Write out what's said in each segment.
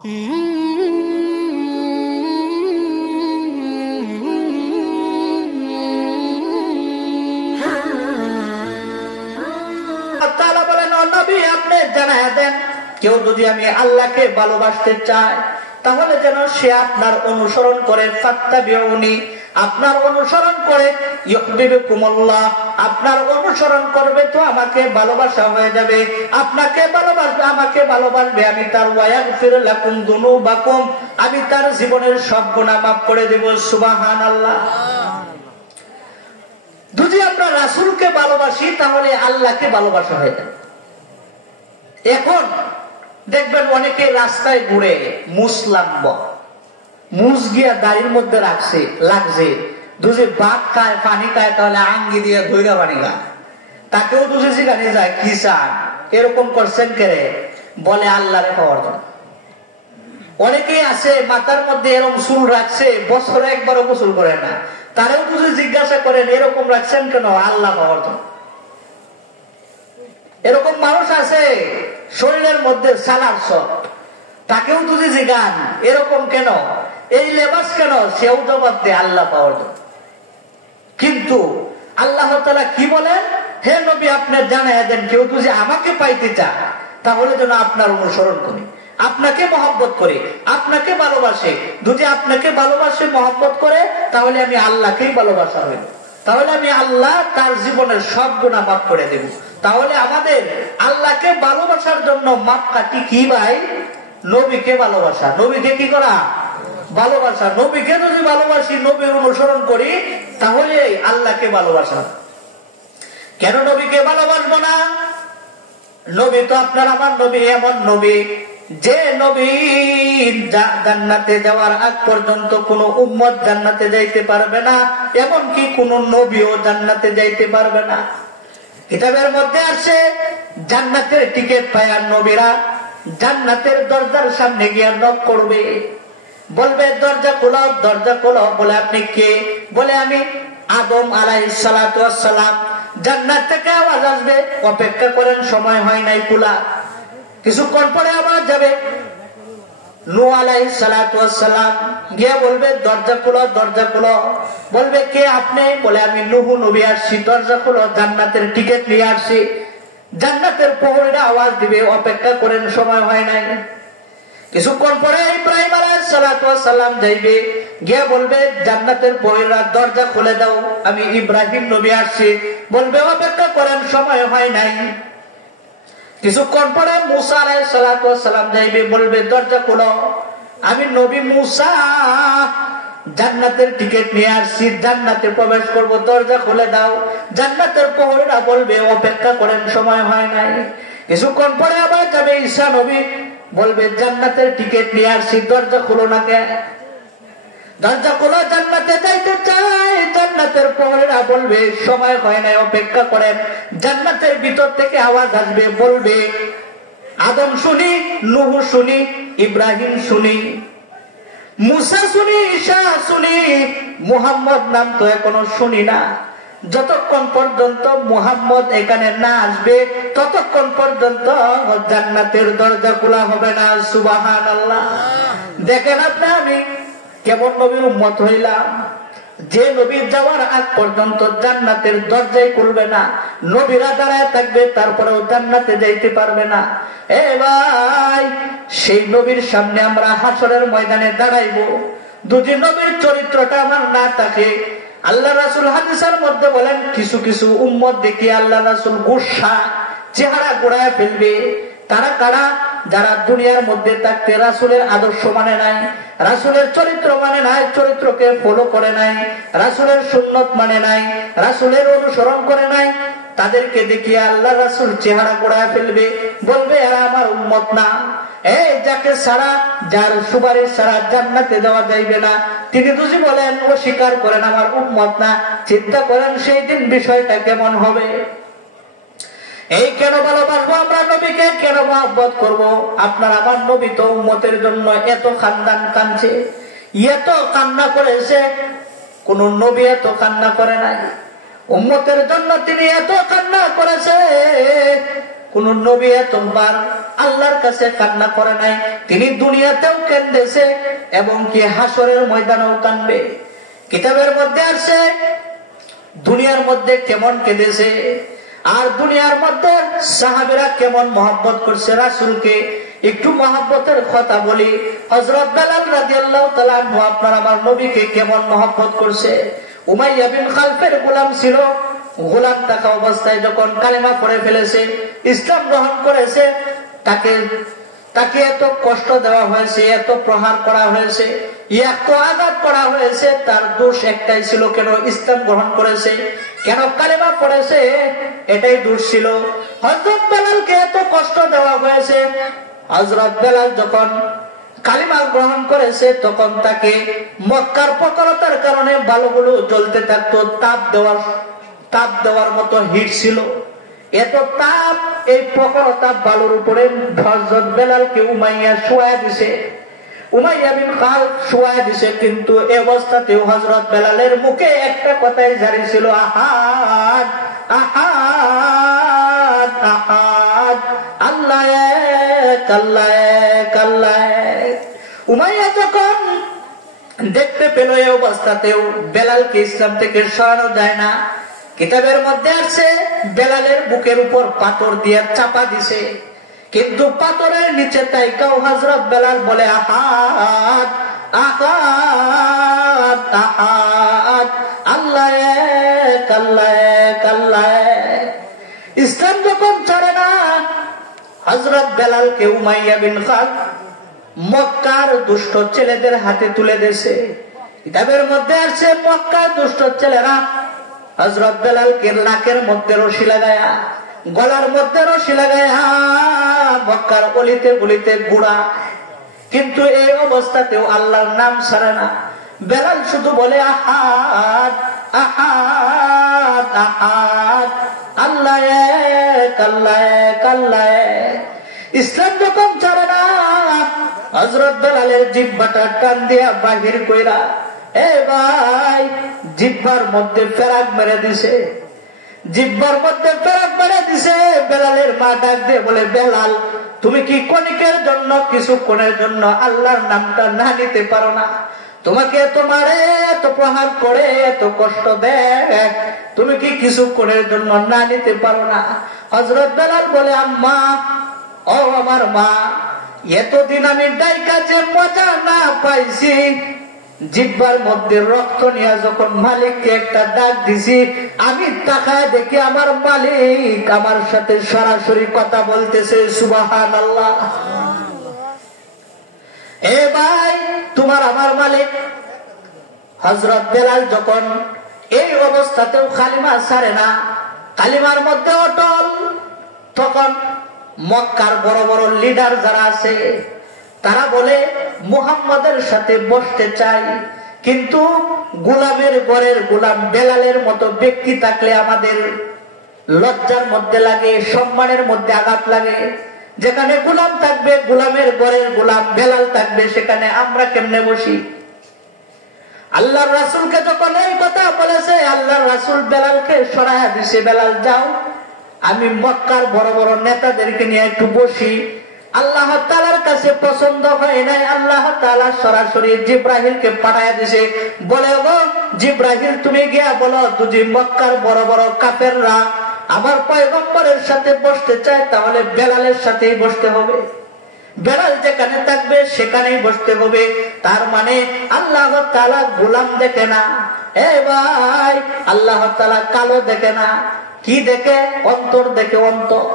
কেউ যদি আমি আল্লাহকে ভালোবাসতে চাই তাহলে যেন সে আপনার অনুসরণ করে, ফাত্তাবিউনি, আপনার অনুসরণ করে, ইউহিব্বুকুমুল্লাহ, আপনার অনুসরণ করবে তো আমাকে ভালোবাসা হয়ে যাবে, আপনাকে ভালোবাসবে, আমাকে ভালোবাসবে, আমি তার ওয়ায়াগফির লাকুম যুনুবাকুম, আমি তার জীবনের সব গুনাহ মাফ করে দেব। সুবহানাল্লাহ। যদি আমরা রাসূলকে ভালোবাসি তাহলে আল্লাহকে ভালোবাসা হয়ে যাবে। এখন দেখবেন অনেকে রাস্তায় ঘুরে মুসলাম্ব মুস গিয়া দাড়ির মধ্যে লাগছে, দুজে ভাত খায় পানি খায় তাহলে আঙ্গি দিয়ে ধৈরা পানি খায়, তাকেও দুজে সেখানে যায় কি চান, এরকম করছেন কেরে, বলে আল্লাহরে পাওয়ার জন্য। অনেকেই আছে মাথার মধ্যে এরকম চুল রাখছে, বছরে একবারও গোসল করে না, তারেও দুজে জিজ্ঞাসা করেন এরকম রাখছেন কেন, আল্লাহ পাওয়ার জন্য। এরকম মানুষ আছে শরীরের মধ্যে সালার সব, তাকেও যদি জিজ্ঞান এরকম কেন, এই লেবাস কেন, সেও জবাব দেয় আল্লাহ পাওয়ার জন্য। কিন্তু আল্লাহ তাআলা কি বলেন, হে নবী আপনি জানাইয়া দেন, কেউ যদি আমাকে পাইতে চায় তাহলে যেন আপনার অনুসরণ করে, আপনাকে মহব্বত করে, আপনাকে ভালোবাসে। যদি আপনাকে ভালোবাসে মহব্বত করে তাহলে আমি আল্লাহকেই ভালোবাসা হইব, তাহলে আমি আল্লাহ তার জীবনের সব গুনাহ মাফ করে দেব। তাহলে আমাদের আল্লাহকে ভালোবাসার জন্য মাপকাঠি কি ভাই, নবীকে ভালোবাসা। নবীকে কি করা, ভালোবাসা। নবীকে যদি ভালোবাসি, নবীর অনুসরণ করি, তাহলে আল্লাহকে ভালোবাসা। কেন নবীকে ভালোবাসবো না? নবী তো আপনার আমার নবী, এমন নবী যে নবী জান্নাতে যাওয়ার আগ পর্যন্ত কোন উম্মত জান্নাতে যাইতে পারবে না, এমনকি কোন নবীও জান্নাতে যাইতে পারবে না। কিতাবের মধ্যে আছে জান্নাতের টিকিট পায়া নবীরা জান্নাতের দরজার সামনে গিয়ে নক করবে, বলবে দরজা খোলো, দরজা খোলো। বলে আপনি কে? বলে আমি আদম আলাইহিস সালাতু ওয়াস সালাম। জান্নাত থেকে আওয়াজ আসবে, অপেক্ষা করেন, সময় হয় নাই খোলা, কিছুক্ষণ পরে আওয়াজ যাবে। নূহ আলাইহিস সালাতু ওয়াস সালাম গিয়ে বলবে দরজা খোলো, দরজা খোলো। বলবে কে আপনি? বলে আমি নূহ নবী আসছি, দরজা খোলো, জান্নাতের টিকিট নিয়ে আসছি। জান্নাতের প্রহরীরা আওয়াজ দিবে, অপেক্ষা করেন, সময় হয় নাই। কিছুক্ষণ পরে ইব্রাহিম আলাইহিস সালাতু ওয়াস সালাম যাইবে, গিয়ে বলবে জান্নাতের প্রহরীরা দরজা খুলে দাও, আমি ইব্রাহিম নবী আসছি। বলবে অপেক্ষা করেন, সময় হয় নাই। কিছুক্ষণ পরে মূসা আলাইহিস সালাতু ওয়াস সালাম যাইবে, বলবে দরজা খোলো, আমি নবী মূসা জান্নাতের টিকিট নিয়ে আসছি, জান্নাতে প্রবেশ করব, দরজা খুলে দাও। জান্নাতের প্রহরীরা বলবে অপেক্ষা করেন, সময় হয় নাই। কিছুক্ষণ পরে আবার যাবে ঈসা নবী, বলবে জান্নাতের টিকিট নিয়ে আসছি, দরজা খুলো না কে? দরজা খুলো, জান্নাতে যাইতে চাই। জান্নাতের প্রহরীরা বলবে সময় হয় নাই, অপেক্ষা করেন। জান্নাতের ভিতর থেকে আওয়াজ আসবে, বলবে আদম শুনি, নূহ শুনি, ইব্রাহিম শুনি, মূসা শুনি, ঈসা শুনি, মুহাম্মদ নাম তো এখনো শুনি না। যতক্ষণ পর্যন্ত মুহাম্মদ এখানে না আসবে ততক্ষণ পর্যন্ত জান্নাতের দরজা খোলা হবে না। সুবহানাল্লাহ। দেখেন আপনি আমি কেমন নবীর উম্মত হইলাম, যে নবীর যাওয়ার আগ পর্যন্ত জান্নাতের দরজাই খুলবে না, নবীরা দাঁড়ায় থাকবে, তারপরেও জান্নাতে যাইতে পারবে না। এ ভাই, সেই নবীর সামনে আমরা হাসরের ময়দানে দাঁড়াইবো, যদি নবীর চরিত্রটা আমার না থাকে। আল্লাহ রাসূল হাদিসের মধ্যে বলেন কিছু কিছু উম্মত দেখি আল্লাহ রাসূল গুসা চেহারা গোড়ায় ফেলবে। তারা কারা? যারা দুনিয়ার মধ্যে থাকতে রাসূলের আদর্শ মানে নাই, রাসূলের চরিত্র মানে নাই, চরিত্রকে ফলো করে নাই, রাসূলের সুন্নত মানে নাই, রাসূলের অনুসরণ করে নাই। তাদেরকে দেখিয়ে আল্লাহ রাসূল চেহারা গোড়ায় ফেলবে, বলবে এরা আমার উম্মত না। এই যাকে ছাড়া, যার সুপারিশ ছাড়া জান্নাতে যাওয়া যাইবে না, তিনি যদি বলেন ও স্বীকার করেন আমার উম্মত না, চিন্তা করেন সেই দিন বিষয়টা কেমন হবে। এই কেন ভালোবাসবো আমরা নবীকে, কেন মহব্বত করব? আপনার আমার নবী তো উম্মতের জন্য এত খানদান কাঁদছে, এত কান্না করেছে, কোন নবী এত কান্না করে নাই। উম্মতের জন্য তিনি এত কান্না করেছে, কোন নবী এতবার আল্লাহর কাছে কান্না করে নাই। তিনি দুনিয়াতেও কেঁদেছে এবং কি হাসরের ময়দানেও কাঁদবে। কিতাবের মধ্যে আছে দুনিয়ার মধ্যে কেমন কেঁদেছে আর দুনিয়ার মধ্যে সাহাবীরা কেমন মহব্বত করছে রাসূলকে। একটু মহব্বতের কথা বলি। হযরত বেলাল রাদিয়াল্লাহু তাআলা আনহু আপনার আমার নবীকে কেমন মহব্বত করছে। উমাইয়া বিন খালফের গোলাম ছিল। গোলাম থাকা অবস্থায় যখন কালেমা পড়ে ফেলেছে, ইসলাম গ্রহণ করেছে, তাকে এত কষ্ট দেওয়া হয়েছে, এত প্রহার করা হয়েছে, এত আঘাত করা হয়েছে। তার দোষ একটাই ছিল, কেন ইসলাম গ্রহণ করেছে, কেন কালেমা পড়েছে, এটাই দোষ ছিল। হযরত বেলালকে এত কষ্ট দেওয়া হয়েছে। হযরত বেলাল যখন কালিমা গ্রহণ করেছে তখন তাকে মক্কার প্রখরতার কারণে বালুগুলো জ্বলতে থাকতো, তাপ দেওয়ার মতো হিট ছিল। এত তাপ, এই প্রখরতা বালুর উপরে হযরত বেলালকে উমাইয়া শোয়া দিছে, উমাইয়া বিন খালফ শোয়া দিছে। কিন্তু এই অবস্থাতেও হযরত বেলালের মুখে একটা কথাই জারি ছিল, আহাদ আহাদ আহাদ, আল্লাহ এক, আল্লাহ এক, আল্লাহ এক। উমাইয়া যখন দেখতে পেল এই অবস্থাতেও বেলালকে ইসলাম থেকে সরানো যায় না, কিতাবের মধ্যে আছে বেলালের বুকের উপর পাথর দিয়ে চাপা দিছে। কিন্তু পাথরের নিচে তাইকাও হযরত বেলাল বলে, আহাদ আহাদ আহাদ, আল্লাহ এক, আল্লাহ এক, আল্লাহ এক। ইসলাম যখন ছাড়ে না, হযরত বেলালকে উমাইয়া বিন খালফ মক্কার দুষ্ট ছেলেদের হাতে তুলে দিয়েছে। কিতাবের মধ্যে আছে মক্কার দুষ্ট ছেলেরা হযরত বেলালকে নাকের মধ্যে রশি লাগায়া, গলার মধ্যে রশি লাগায়া মক্কার গলিতে গলিতে ঘুরা। কিন্তু এই অবস্থাতেও আল্লাহর নাম ছাড়ে না। বেলাল শুধু বলে, আহাদ আহাদ আহাদ, আল্লাহ এক, আল্লাহ এক, আল্লাহ এক। ইসলাম যখন ছাড়ে না, হযরত বেলালের জিহ্বাটা টান দিয়া বাহির কইরা, এ ভাই, জিহ্বার মধ্যে ফেরাক মেরে দিছে, জিহ্বার মধ্যে ফেরাক মেরে দিছে। বেলালের মা ডাক দিয়ে বলে, বেলাল, তুমি কি ক্ষণিকের জন্য, কিছুক্ষণের জন্য আল্লাহর নামটা না নিতে পারো না? তোমাকে এত মারে, এত প্রহার করে, এত কষ্ট দেয়, তুমি কি কিছুক্ষণের জন্য না নিতে পারো না? হযরত বেলাল বলে, আম্মা, ও আমার মা, এতদিন আমি ডাইকা যে মজা না পাইছি, জিহ্বার মধ্যে রক্ত নিয়ে যখন মালিককে একটা ডাক দিছি, আমি তাকায় দেখি আমার মালিক আমার সাথে সরাসরি কথা বলতেছে। সুবহানাল্লাহ। এ ভাই, তোমার আমার মালিক। হযরত বেলাল যখন এই অবস্থাতেও কালিমা ছাড়ে না, কালিমার মধ্যে অটল, তখন মক্কার বড় বড় লিডার যারা আছে তারা বলে, মুহাম্মাদের সাথে বসতে চাই, কিন্তু গোলামের ঘরের গোলাম বেলালের মতো ব্যক্তি থাকলে আমাদের লজ্জার মধ্যে লাগে, সম্মানের মধ্যে আঘাত লাগে। যেখানে গোলাম থাকবে, গোলামের ঘরের গোলাম বেলাল থাকবে, সেখানে আমরা কেমনে বসি? আল্লাহর রাসূলকে যখন এই কথা বলেছে, আল্লাহর রাসূল বেলালকে সরায়া দিছে, বেলাল যাও, আমি মক্কার বড় বড় নেতাদেরকে নিয়ে একটু বসি। আল্লাহ তাআলার কাছে পছন্দ হয় নাই, আল্লাহ তাআলা সরাসরি জিব্রাইলকে পাঠায়া দিছে। বলে, গো জিব্রাইল, তুমি গিয়া বলো, যদি মক্কার বড় বড় কাফেররা আমার পয়গম্বরের সাথে বসতে চায়, তাহলে বেলালের সাথেই বসতে হবে, বেলাল যেখানে থাকবে সেখানেই বসতে হবে। তার মানে আল্লাহ তাআলা গোলাম দেখে না। এ ভাই, আল্লাহ তাআলা কালো দেখে না, কি দেখে? অন্তর দেখে, অন্তর।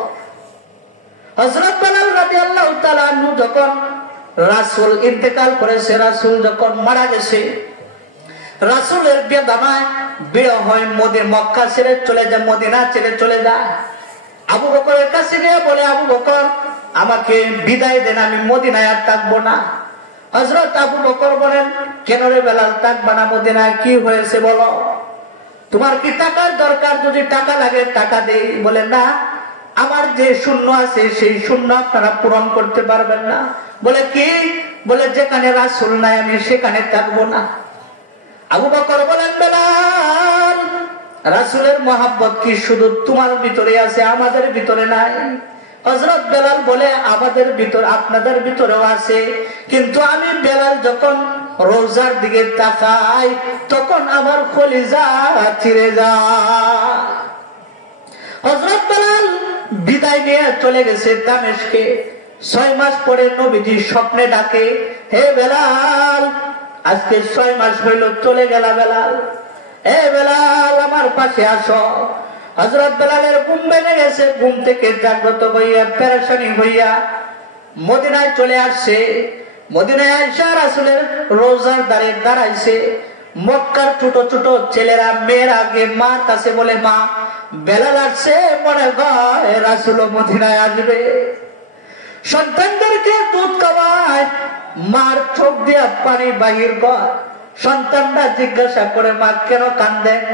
হযরত বেলাল রাদিয়াল্লাহু তাআলা আনহু যখন রাসূল ইন্তেকাল করেছে, রাসূল যখন মারা গেছে, রাসূলের বেদনায় বিরহ হয়, মক্কা ছেড়ে চলে যায়, মদিনা ছেড়ে চলে যায়। আবু বকরের কাছে গিয়ে বলে, আবু বকর, আমাকে বিদায় দেন, আমি মদিনায় আর থাকবো না। হযরত আবু বকর বলেন, কেন রে বেলাল, থাকবা না মদিনায়? কি হয়েছে বলো? তোমার কি টাকার দরকার? যদি টাকা লাগে টাকা দেই। বলে, না, আমার যে শূন্য আছে সেই শূন্য আপনারা পূরণ করতে পারবেন না। বলে, কি? বলে, যেখানে রাসূল নাই আমি সেখানে থাকবো না। আবু বকর বলেন, বেলাল, রাসূলের মহব্বত কি শুধু তোমার ভিতরে আছে, আমাদের ভিতরে নাই? হযরত বেলাল বলে আমাদের ভিতর আপনাদের ভিতরেও আছে, কিন্তু আমি বেলাল যখন রোজার দিকে তাকাই তখন আমার কলিজা ছিঁড়ে যায়। হযরত বেলাল বিদায় নিয়ে চলে গেছে দামেস্কে। 6 মাস পরে নবীজি স্বপ্নে ডাকে, হে বেলাল, আজকে 6 মাস হইল চলে গেলা বেলাল, হে বেলাল আমার পাশে আসো। হযরত বেলালের ঘুম ভেঙে গেছে, ঘুম থেকে জাগ্রত হইয়া পেরেশানি হইয়া মদিনায় চলে আসছে। মদিনায় আয়েশা রাসূলের রোজার দ্বারে দাঁড়াইছে। মক্কার ছোট ছোট ছেলেরা মেয়েরা আগে মার কাছে বলে, মা বেলাল আসছে, মনে হয় রাসূল মদিনায় আসবে। সন্তানদেরকে দুধ খাওয়ায়, মার চোখ দিয়া পানি বাহির কর। সন্তানরা জিজ্ঞাসা করে, মা কেন কান্দেন?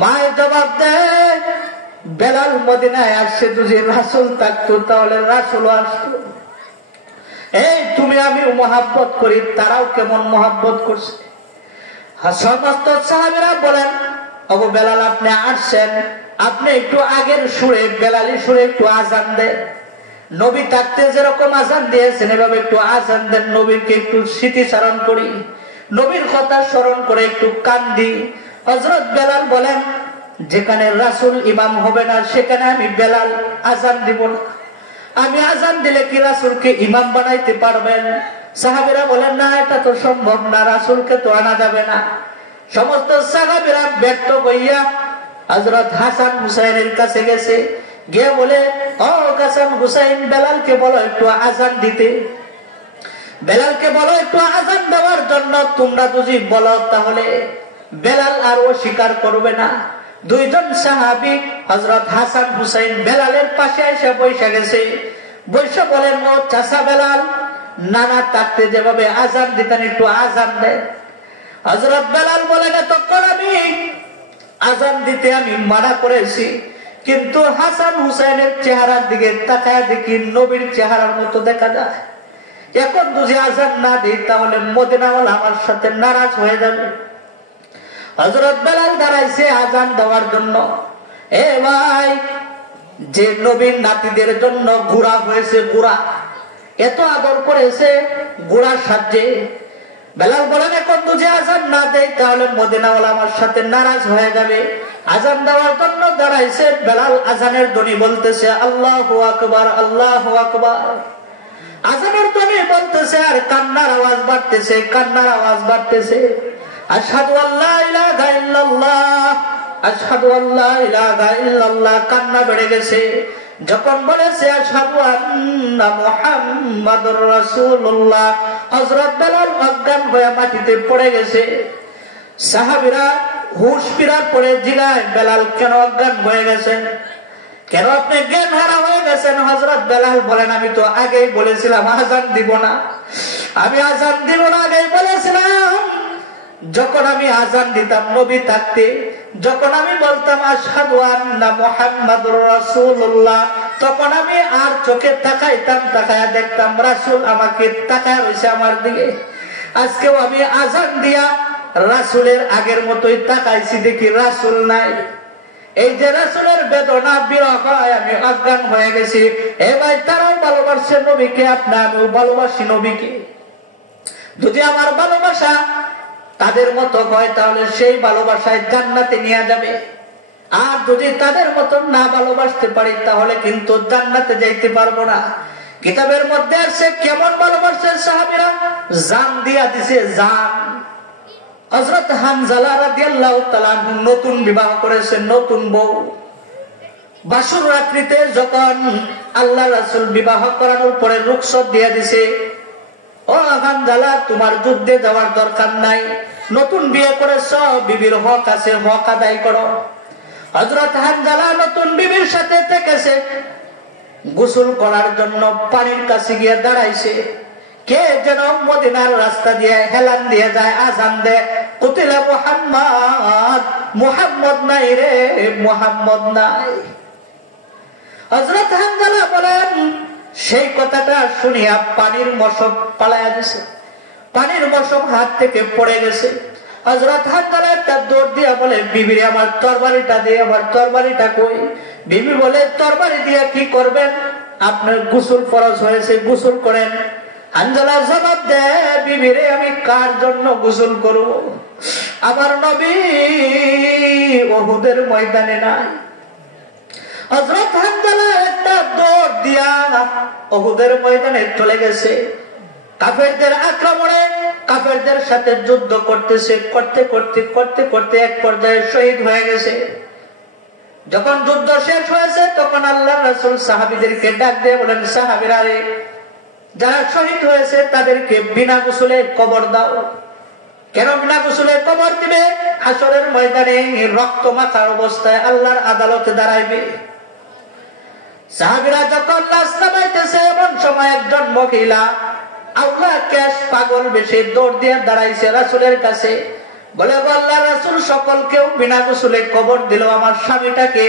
মায়ের জবাব দেয়, বেলাল মদিনায় আসছে, যদি রাসূল থাকতো তাহলে রাসূল আসতো। এই তুমি আমি মহব্বত করি, তারাও কেমন মহব্বত করছে। সমস্ত সাহাবীরা বলেন, ওগো বেলাল আপনি আসছেন, আপনি একটু আগের সুরে বেলালি সুরে একটু আজান দেন। নবী থাকতে যেরকম আজান দিয়েছেন এভাবে একটু আজান দেন, নবীকে একটু স্মৃতিচারণ করি, নবীর কথা স্মরণ করে একটু কান্দি। হযরত বেলাল বলেন, যেখানে রাসূল ইমাম হবে না সেখানে আমি বেলাল আজান দিব না। আমি আজান দিলে কি রাসূলকে ইমাম বানাইতে পারবেন? সাহাবীরা বলেন, না এটা তো সম্ভব না, রাসূলকে তো আনা যাবে না। সমস্ত সাহাবীরা ব্যর্থ হইয়া হযরত হাসান হুসাইনের কাছে গেছে, গিয়ে বলে, ও হাসান হুসাইন, বেলালকে বলো একটু আজান দিতে, বেলালকে বলো একটু আজান দেওয়ার জন্য। তোমরা যদি বলো তাহলে বেলাল আর অস্বীকার করবে না। দুইজন সাহাবী হযরত হাসান হুসাইন বেলালের পাশে এসে বসে গেছে। বসে বলেন, ও চাচা বেলাল, নানা থাকতে যেভাবে আজান দিতেন একটু আজান দেন। হযরত বেলাল বলেন, তখন আমি আজান দিতে আমি মানা করেছি, কিন্তু হাসান হুসাইনের চেহারার দিকে তাকায় দেখি নবীর চেহারার মতো দেখা যায়। এখন যদি আজান না দিই তাহলে মদিনাওয়ালা আমার সাথে নারাজ হয়ে যাবে। হযরত বেলাল দাঁড়াইছে আজান দেওয়ার জন্য। এ ভাই, যে নবীর নাতিদের জন্য ঘোড়া হয়েছে, ঘোড়া এত আদর করেছে ঘোড়ার সাহায্যে। বেলাল বলেন, এখন যদি আজান না দেয় তাহলে মদিনাওয়ালা আমার সাথে নারাজ হয়ে যাবে। আজান দেওয়ার জন্য দাঁড়াইছে। বেলাল আজানের ধ্বনি বলতেছে, আল্লাহু আকবার, আল্লাহু আকবার। আজানের ধ্বনি বলতেছে আর কান্নার আওয়াজ বাড়তেছে, কান্নার আওয়াজ বাড়তেছে। আশহাদু আল্লা ইলাহা ইল্লাল্লাহ, আশহাদু আল্লা ইলাহা ইল্লাল্লাহ। কান্না বেড়ে গেছে। যখন বলেছে আশহাদু আন্না মুহাম্মাদুর রাসূলুল্লাহ, হযরত বেলাল অজ্ঞান হয়ে মাটিতে পড়ে গেছে। সাহাবীরা হুঁশ ফিরার পরে জিজ্ঞাসা, বেলাল কেন অজ্ঞান হয়ে গেছেন, কেন আপনি জ্ঞান হারা হয়ে গেছেন? হযরত বেলাল বলেন, আমি তো আগেই বলেছিলাম আজান দিব না, আমি আজান দিব না আগেই বলেছিলাম। যখন আমি আজান দিতাম নবী থাকতে, যখন আমি বলতাম আশহাদু আন্না মুহাম্মাদুর রাসূলুল্লাহ, তখন আমি আর চোখে তাকাইতাম, তাকায়া দেখতাম রাসূল আমাকে তাকায় রয়েছে আমার দিকে। আজকেও আমি আজান দিয়া রাসূলের আগের মতোই তাকাইছি, দেখি রাসূল নাই। এই যে রাসূলের বেদনা বিরহ, আমি অজ্ঞান হয়ে গেছি। এ ভাই, তারাও ভালোবাসছে নবীকে, আমিও ভালোবাসি নবীকে। যদি আমার ভালোবাসা তাদের মতো হয় তাহলে সেই ভালোবাসায় জান্নাতে নিয়ে যাবে। আর যদি তাদের মতো না ভালোবাসতে পারি তাহলে কিন্তু জান্নাতে যাইতে পারবো না। কিতাবের মধ্যে আছে কেমন ভালোবাসছে সাহাবীরা, জান দিয়া দিছে, জান। হযরত হানজালা রাদিয়াল্লাহু তাআলা নতুন বিবাহ করেছেন, নতুন বউ। বাসর রাত্রিতে যখন আল্লাহ রাসূল বিবাহ করানোর পরে রুখসত দিয়ে দিছে, ও হানজালা, তোমার যুদ্ধে যাওয়ার দরকার নাই, নতুন বিয়ে করেছ, বিবির হক আছে, হক আদায় করো। হযরত হানজালা নতুন বিবির সাথে থেকেছে। গোসল করার জন্য পানির কাছে গিয়ে দাঁড়াইছে। কে যেন মদিনার রাস্তা দিয়ে হেলান দিয়ে যায়, আজান দেয়, কুতিলা মুহাম্মদ, মুহাম্মদ নাই রে, মুহাম্মদ নাই। হযরত হানজালা বলেন, সেই কথাটা শুনিয়া পানির মশক পালায়া গেছে, পানির মশক হাত থেকে পড়ে গেছে। হযরত হানজালা একটা দৌড় দিয়া বলে, বিবিরে আমার তরবারিটা দিয়ে, আমার তরবারিটা কই? বিবি বলে, তরবারি দিয়া কি করবেন? আপনার গোসল ফরজ হয়েছে, গোসল করেন। হানজালা জবাব দেয়, বিবি রে আমি কার জন্য গোসল করব? আমার নবী উহুদের ময়দানে নাই। হযরত হানজালা একটা দৌড় দিয়া উহুদের ময়দানে চলে গেছে। কাফেরদের আক্রমণে কাফেরদের সাথে যুদ্ধ করতেছে, করতে করতে করতে করতে এক পর্যায়ে শহীদ হয়ে গেছে। যখন যুদ্ধ শেষ হয়েছে তখন আল্লাহর রাসূল সাহাবীদেরকে ডাক দিয়ে বলেন, সাহাবীরা রে, যারা শহীদ হয়েছে তাদেরকে বিনা গোসলে কবর দাও। কেন বিনা গোসলে কবর দিবে? হাসরের ময়দানে রক্ত মাখার অবস্থায় আল্লাহর আদালতে দাঁড়াইবে। সাহাবীরা যখন লাশ নামাইতেছে এমন সময় একজন মহিলা আউলা কেশ পাগল বেশে দৌড় দিয়ে দাঁড়াইছে রাসূলের কাছে। বলে, আল্লাহর রাসূল সকলকেও বিনা গোসলে কবর দিল, আমার স্বামীটাকে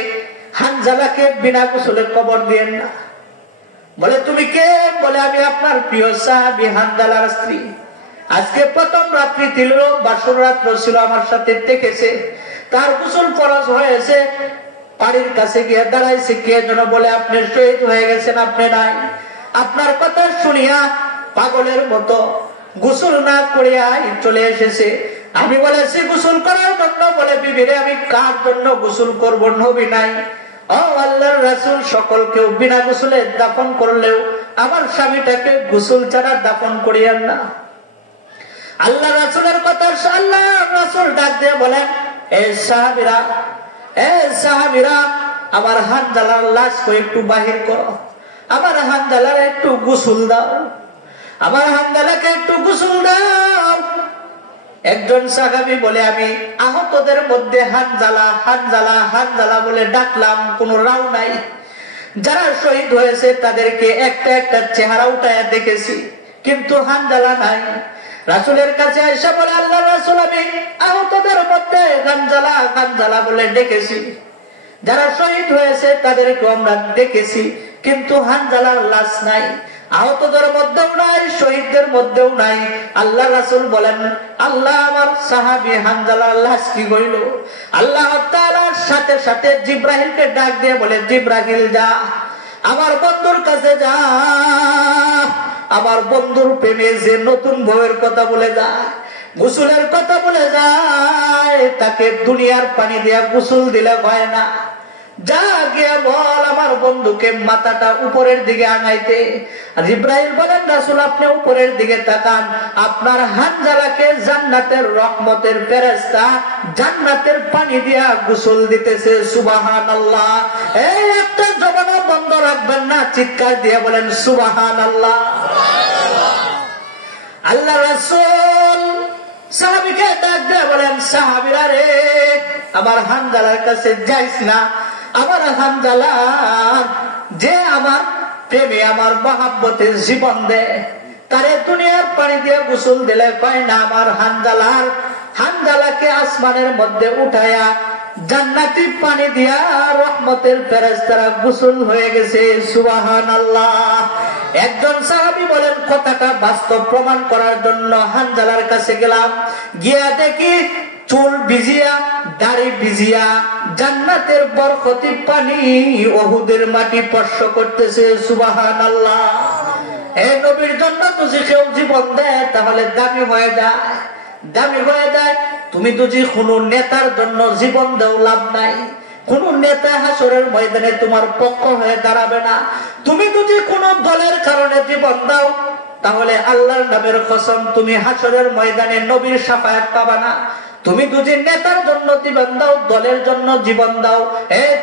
হানজালাকে বিনা গোসলে কবর দিয়েন না। বলে, তুমি কে? বলে, আমি আপনার প্রিয় সাহাবী হানজালার স্ত্রী। আজকে প্রথম রাত্রি ছিল, বাসর রাত্র ছিল, আমার সাথে দেখেছে, তার গোসল ফরজ হয়েছে। বাড়ির কাছে গিয়ে দাঁড়াইছে, কে যেন বলে আপনি শহীদ হয়ে গেছেন, আপনি নাই। আপনার কথা শুনিয়া পাগলের মতো গোসল না করিয়া চলে এসেছে। আমি বলেছি গোসল করার জন্য। বলে, বিবিরে আমি কার জন্য গোসল করব? নবী নাই। ও আল্লাহর রাসূল সকলকেও বিনা গোসলে দাফন করলেও আমার স্বামীটাকে গোসল ছাড়া দাফন করিয়েন না। আল্লাহ রাসূলের কথা আল্লাহ রাসূল ডাক দিয়ে বলেন, এ সাহাবীরা, এ সাহাবীরা, আমার হানজালার লাশ একটু বাহির করো, আমার হানজালার একটু গোসল দাও, আমার হানজালাকে একটু গোসল দাও। একজন সাহাবী বলে, আমি আহতদের মধ্যে হানজালা হানজালা হানজালা বলে ডাকলাম, কোন রাও নাই। যারা শহীদ হয়েছে তাদেরকে একটা একটা চেহারা উঠায় দেখেছি, কিন্তু হানজালা নাই। রাসূলের কাছে এসে বলে, আল্লাহর রাসূল, আমি আহতদের মধ্যে হানজালা হানজালা বলে ডেকেছি, যারা শহীদ হয়েছে তাদেরকে আমরা দেখেছি, কিন্তু হানজালার লাশ নাই। আহতদের মধ্যেও নাই, শহীদদের মধ্যেও নাই। আল্লাহ রাসূল বলেন, আল্লাহ আমার সাহাবী হানজালার লাশ কি হইল? আল্লাহ তাআলার সাথে সাথে জিব্রাইলকে ডাক দিয়ে বলে, জিব্রাইল যা, আমার বন্ধুর কাছে যা, আমার বন্ধুর প্রেমে যে নতুন বউয়ের কথা বলে যায়, গোসলের কথা বলে যায়, তাকে দুনিয়ার পানি দিয়া গোসল দিলে হয় না। যা গিয়ে বল আমার বন্ধুকে মাথাটা উপরের দিকে আনাইতে। জিব্রাইল বলেন, রাসূল আপনি উপরের দিকে তাকান, আপনার হানজালাকে জান্নাতের রহমতের ফেরেশতা জান্নাতের পানি দিয়া গোসল দিতেছে। সুবহানাল্লাহ। এই একটা জবান বন্ধ রাখবেন না, চিৎকার দিয়ে বলেন সুবহানাল্লাহ। আল্লাহ রাসূল সাহাবীকে ডাক দিয়ে বলেন, সাহাবীরা রে, আমার হানজালার কাছে যাইস না। আমার হানজালা যে আমার প্রেমে আমার মহাব্বতে জীবন দেয়, তারে দুনিয়ার পানি দিয়ে গোসল দিলে কয় না। আমার হানজালাকে আসমানের মধ্যে উঠায়া জান্নাতি পানি দিয়া রহমতের ফেরেশতারা গোসল হয়ে গেছে। সুবহানাল্লাহ। একজন সাহাবী বলেন, কথাটা বাস্তব প্রমাণ করার জন্য হানজালার কাছে গেলাম, গিয়া দেখি চুল ভিজিয়া দাড়ি ভিজিয়া জান্নাতের বরকতি পানি উহুদের মাটি স্পর্শ করতেছে। সুবহানাল্লাহ। এই নবীর জন্য যদি কেউ জীবন দেয় তাহলে দামি হয়ে যায়, দামি হয়ে যায়। তুমি যদি কোন নেতার জন্য জীবন দেও লাভ নাই, কোন নেতা হাসরের ময়দানে তোমার পক্ষ হয়ে দাঁড়াবে না। তুমি যদি কোন দলের কারণে জীবন দাও তাহলে আল্লাহর নামের কসম তুমি হাসরের ময়দানে নবীর শাফায়াত পাবা না। তুমি যদি নেতার জন্য জীবন দাও, দলের জন্য জীবন দাও,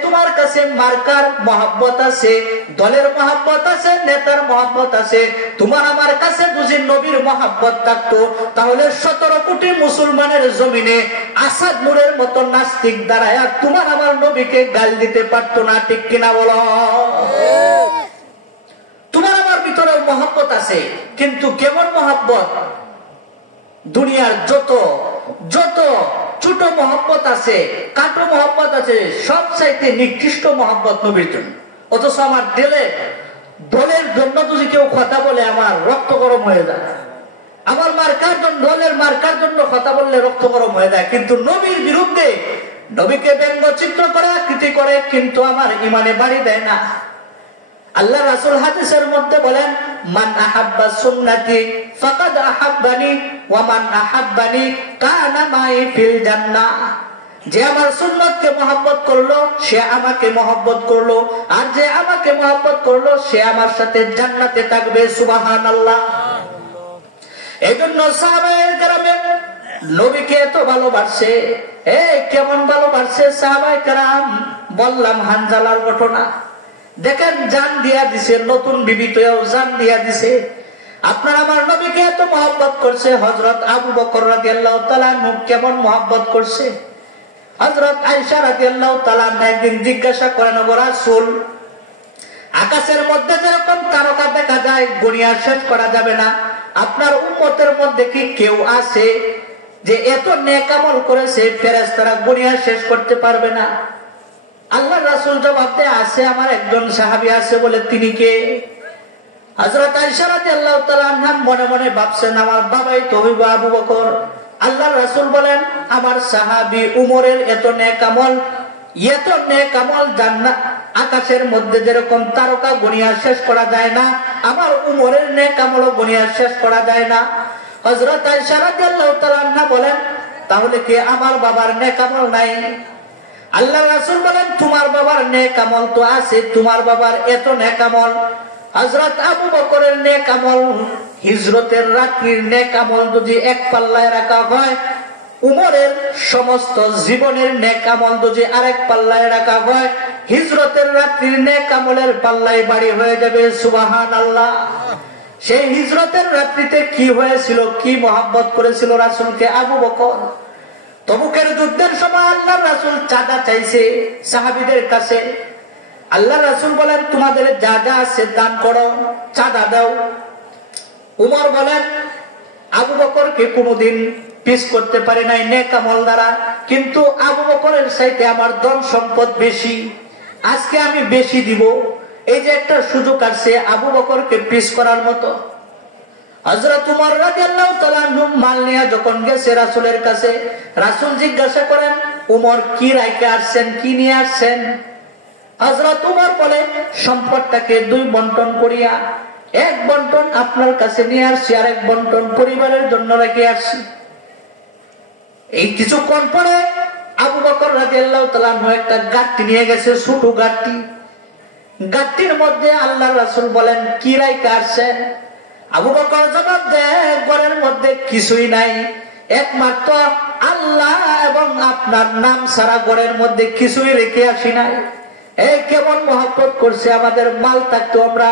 তোমার কাছে মার্কার মহব্বত আছে, দলের মহব্বত আছে, নেতার মহব্বত আছে, তোমার আমার কাছে যদি নবীর মহব্বত থাকতো তাহলে 17 কোটি মুসলমানের জমিনে আসাদ নূরের মতো নাস্তিক দাঁড়ায় তোমার আমার নবীকে গাল দিতে পারতো না। ঠিক কিনা বলো? তোমার আমার ভিতরে মহব্বত আছে, কিন্তু কেমন মহব্বত? দুনিয়ার যত ছোট মহব্বত আছে, কাটো মহব্বত আছে, সব চাইতে নিকৃষ্ট মহব্বত নবীর জন্য। অথচ আমার দলের জন্য যদি কেউ কথা বলে আমার রক্ত গরম হয়ে যায়, আমার মার্কার জন্য, দলের মার্কার জন্য কথা বললে রক্ত গরম হয়ে যায়, কিন্তু নবীর বিরুদ্ধে, নবীকে ব্যঙ্গচিত্র করে আকৃতি করে, কিন্তু আমার ইমানে বাড়ি দেয় না। আল্লাহ রাসূল হাদিসের মধ্যে বলেন, মান আহাব্বা সুন্নতি ফাকাদ আহাব্বানি ওয়া মান আহাব্বানি কানা মাই ফিল জান্নাহ। যে আমার সুন্নতকে মহব্বত করলো সে আমাকে মহব্বত করলো, আর যে আমাকে মহব্বত করলো সে আমার সাথে জান্নাতে থাকবে। সুবহানাল্লাহ। এইজন্য সাহাবায়ে কেরাম নবীকে এত ভালোবাসে। কেমন ভালোবাসে সাহাবায়ে কেরাম? বললাম হানজালার ঘটনা। দেখেন জান দিয়া দিছে, নতুন বিবিতেও জান দিয়া দিছে। আপনার আমার নবীকে এত মহব্বত করছে। হযরত আবু বকর রাদিয়াল্লাহু তাআলা আনহু কেমন মহব্বত করছে। হযরত আয়েশা রাদিয়াল্লাহু তাআলা আনহা একদিন জিজ্ঞাসা করেন, ও রাসূল, আকাশের মধ্যে যেরকম তারকা দেখা যায় গণিয়া শেষ করা যাবে না, আপনার উম্মতের মধ্যে কি কেউ আছে যে এত নেক আমল করেছে ফেরেশতারা গণিয়া শেষ করতে পারবে না? আল্লাহ রাসূল জবাব দেয়, আছে, আমার একজন সাহাবী আছে। বলে তিনি কে? হযরত আয়েশা রাদিয়াল্লাহু তাআলা আনহা মনে মনে ভাবছেন, আমার বাবাই তো হইব আবু বকর। আল্লাহ রাসূল বলেন, আমার সাহাবী উমরের এত নেক আমল, জান্নাত আকাশের মধ্যে যেরকম তারকা গণিয়া শেষ করা যায় না, আমার উমরের নেক আমলও গণিয়া শেষ করা যায় না। হযরত আয়েশা রাদিয়াল্লাহু তাআলা আনহা বলেন, তাহলে কি আমার বাবার নেক আমল নাই? আল্লাহ রাসূল বলেন, তোমার বাবার নেক আমল তো আছে, তোমার বাবার এত নেক আমল। হযরত আবু বকরের নেক আমল, হিজরতের রাত্রির নেক আমল যদি এক পাল্লায় রাখা হয়, উমরের সমস্ত জীবনের নেক আমল যদি আরেক পাল্লায় রাখা হয়, হিজরতের রাত্রির নেক আমলের পাল্লায় বাড়ি হয়ে যাবে। সুবহানাল্লাহ। সেই হিজরতের রাত্রিতে কি হয়েছিল, কি মহব্বত করেছিল রাসূলকে আবু বকর। তবুকের যুদ্ধের সময় আল্লাহ রাসূল চাঁদা চাইছে সাহাবীদের কাছে। আল্লাহ রাসূল বলেন, তোমাদের যা যা আছে দান করো, চাঁদা দাও। উমর বলেন, আবু বকরকে কোনোদিন পিস করতে পারি নাই নেক আমল দ্বারা, কিন্তু আবু বকরের চাইতে আমার ধন সম্পদ বেশি, আজকে আমি বেশি দিব। এই যে একটা সুযোগ আসছে আবু বকরকে পিস করার মতো। হযরত উমর রাদিয়াল্লাহু তাআলা আনহু মাল নিয়ে যখন গেছে রাসূলের কাছে, রাসূল জিজ্ঞাসা করেন, উমর কি রাইখে আসছেন, কি নিয়ে আসছেন? হযরত উমর বলে, সম্পদটাকে দুই বন্টন করিয়া এক বন্টন আপনার কাছে নিয়ে আসছি, আর এক বন্টন পরিবারের জন্য রেখে আসছি। এই কিছুক্ষণ পরে আবু বকর রাদিয়াল্লাহু তাআলা আনহু একটা গাট্টি নিয়ে গেছে, ছোট গাট্টি। গাট্টির মধ্যে আল্লাহ রাসূল বলেন, কি রাইখে আসছেন? আবু বকর জবাব দেয়, ঘরের মধ্যে কিছুই নাই, একমাত্র আল্লাহ এবং আপনার নাম ছাড়া ঘরের মধ্যে কিছুই রেখে আসি নাই। কেমন মহব্বত করছে আমাদের। মাল থাকতো আমরা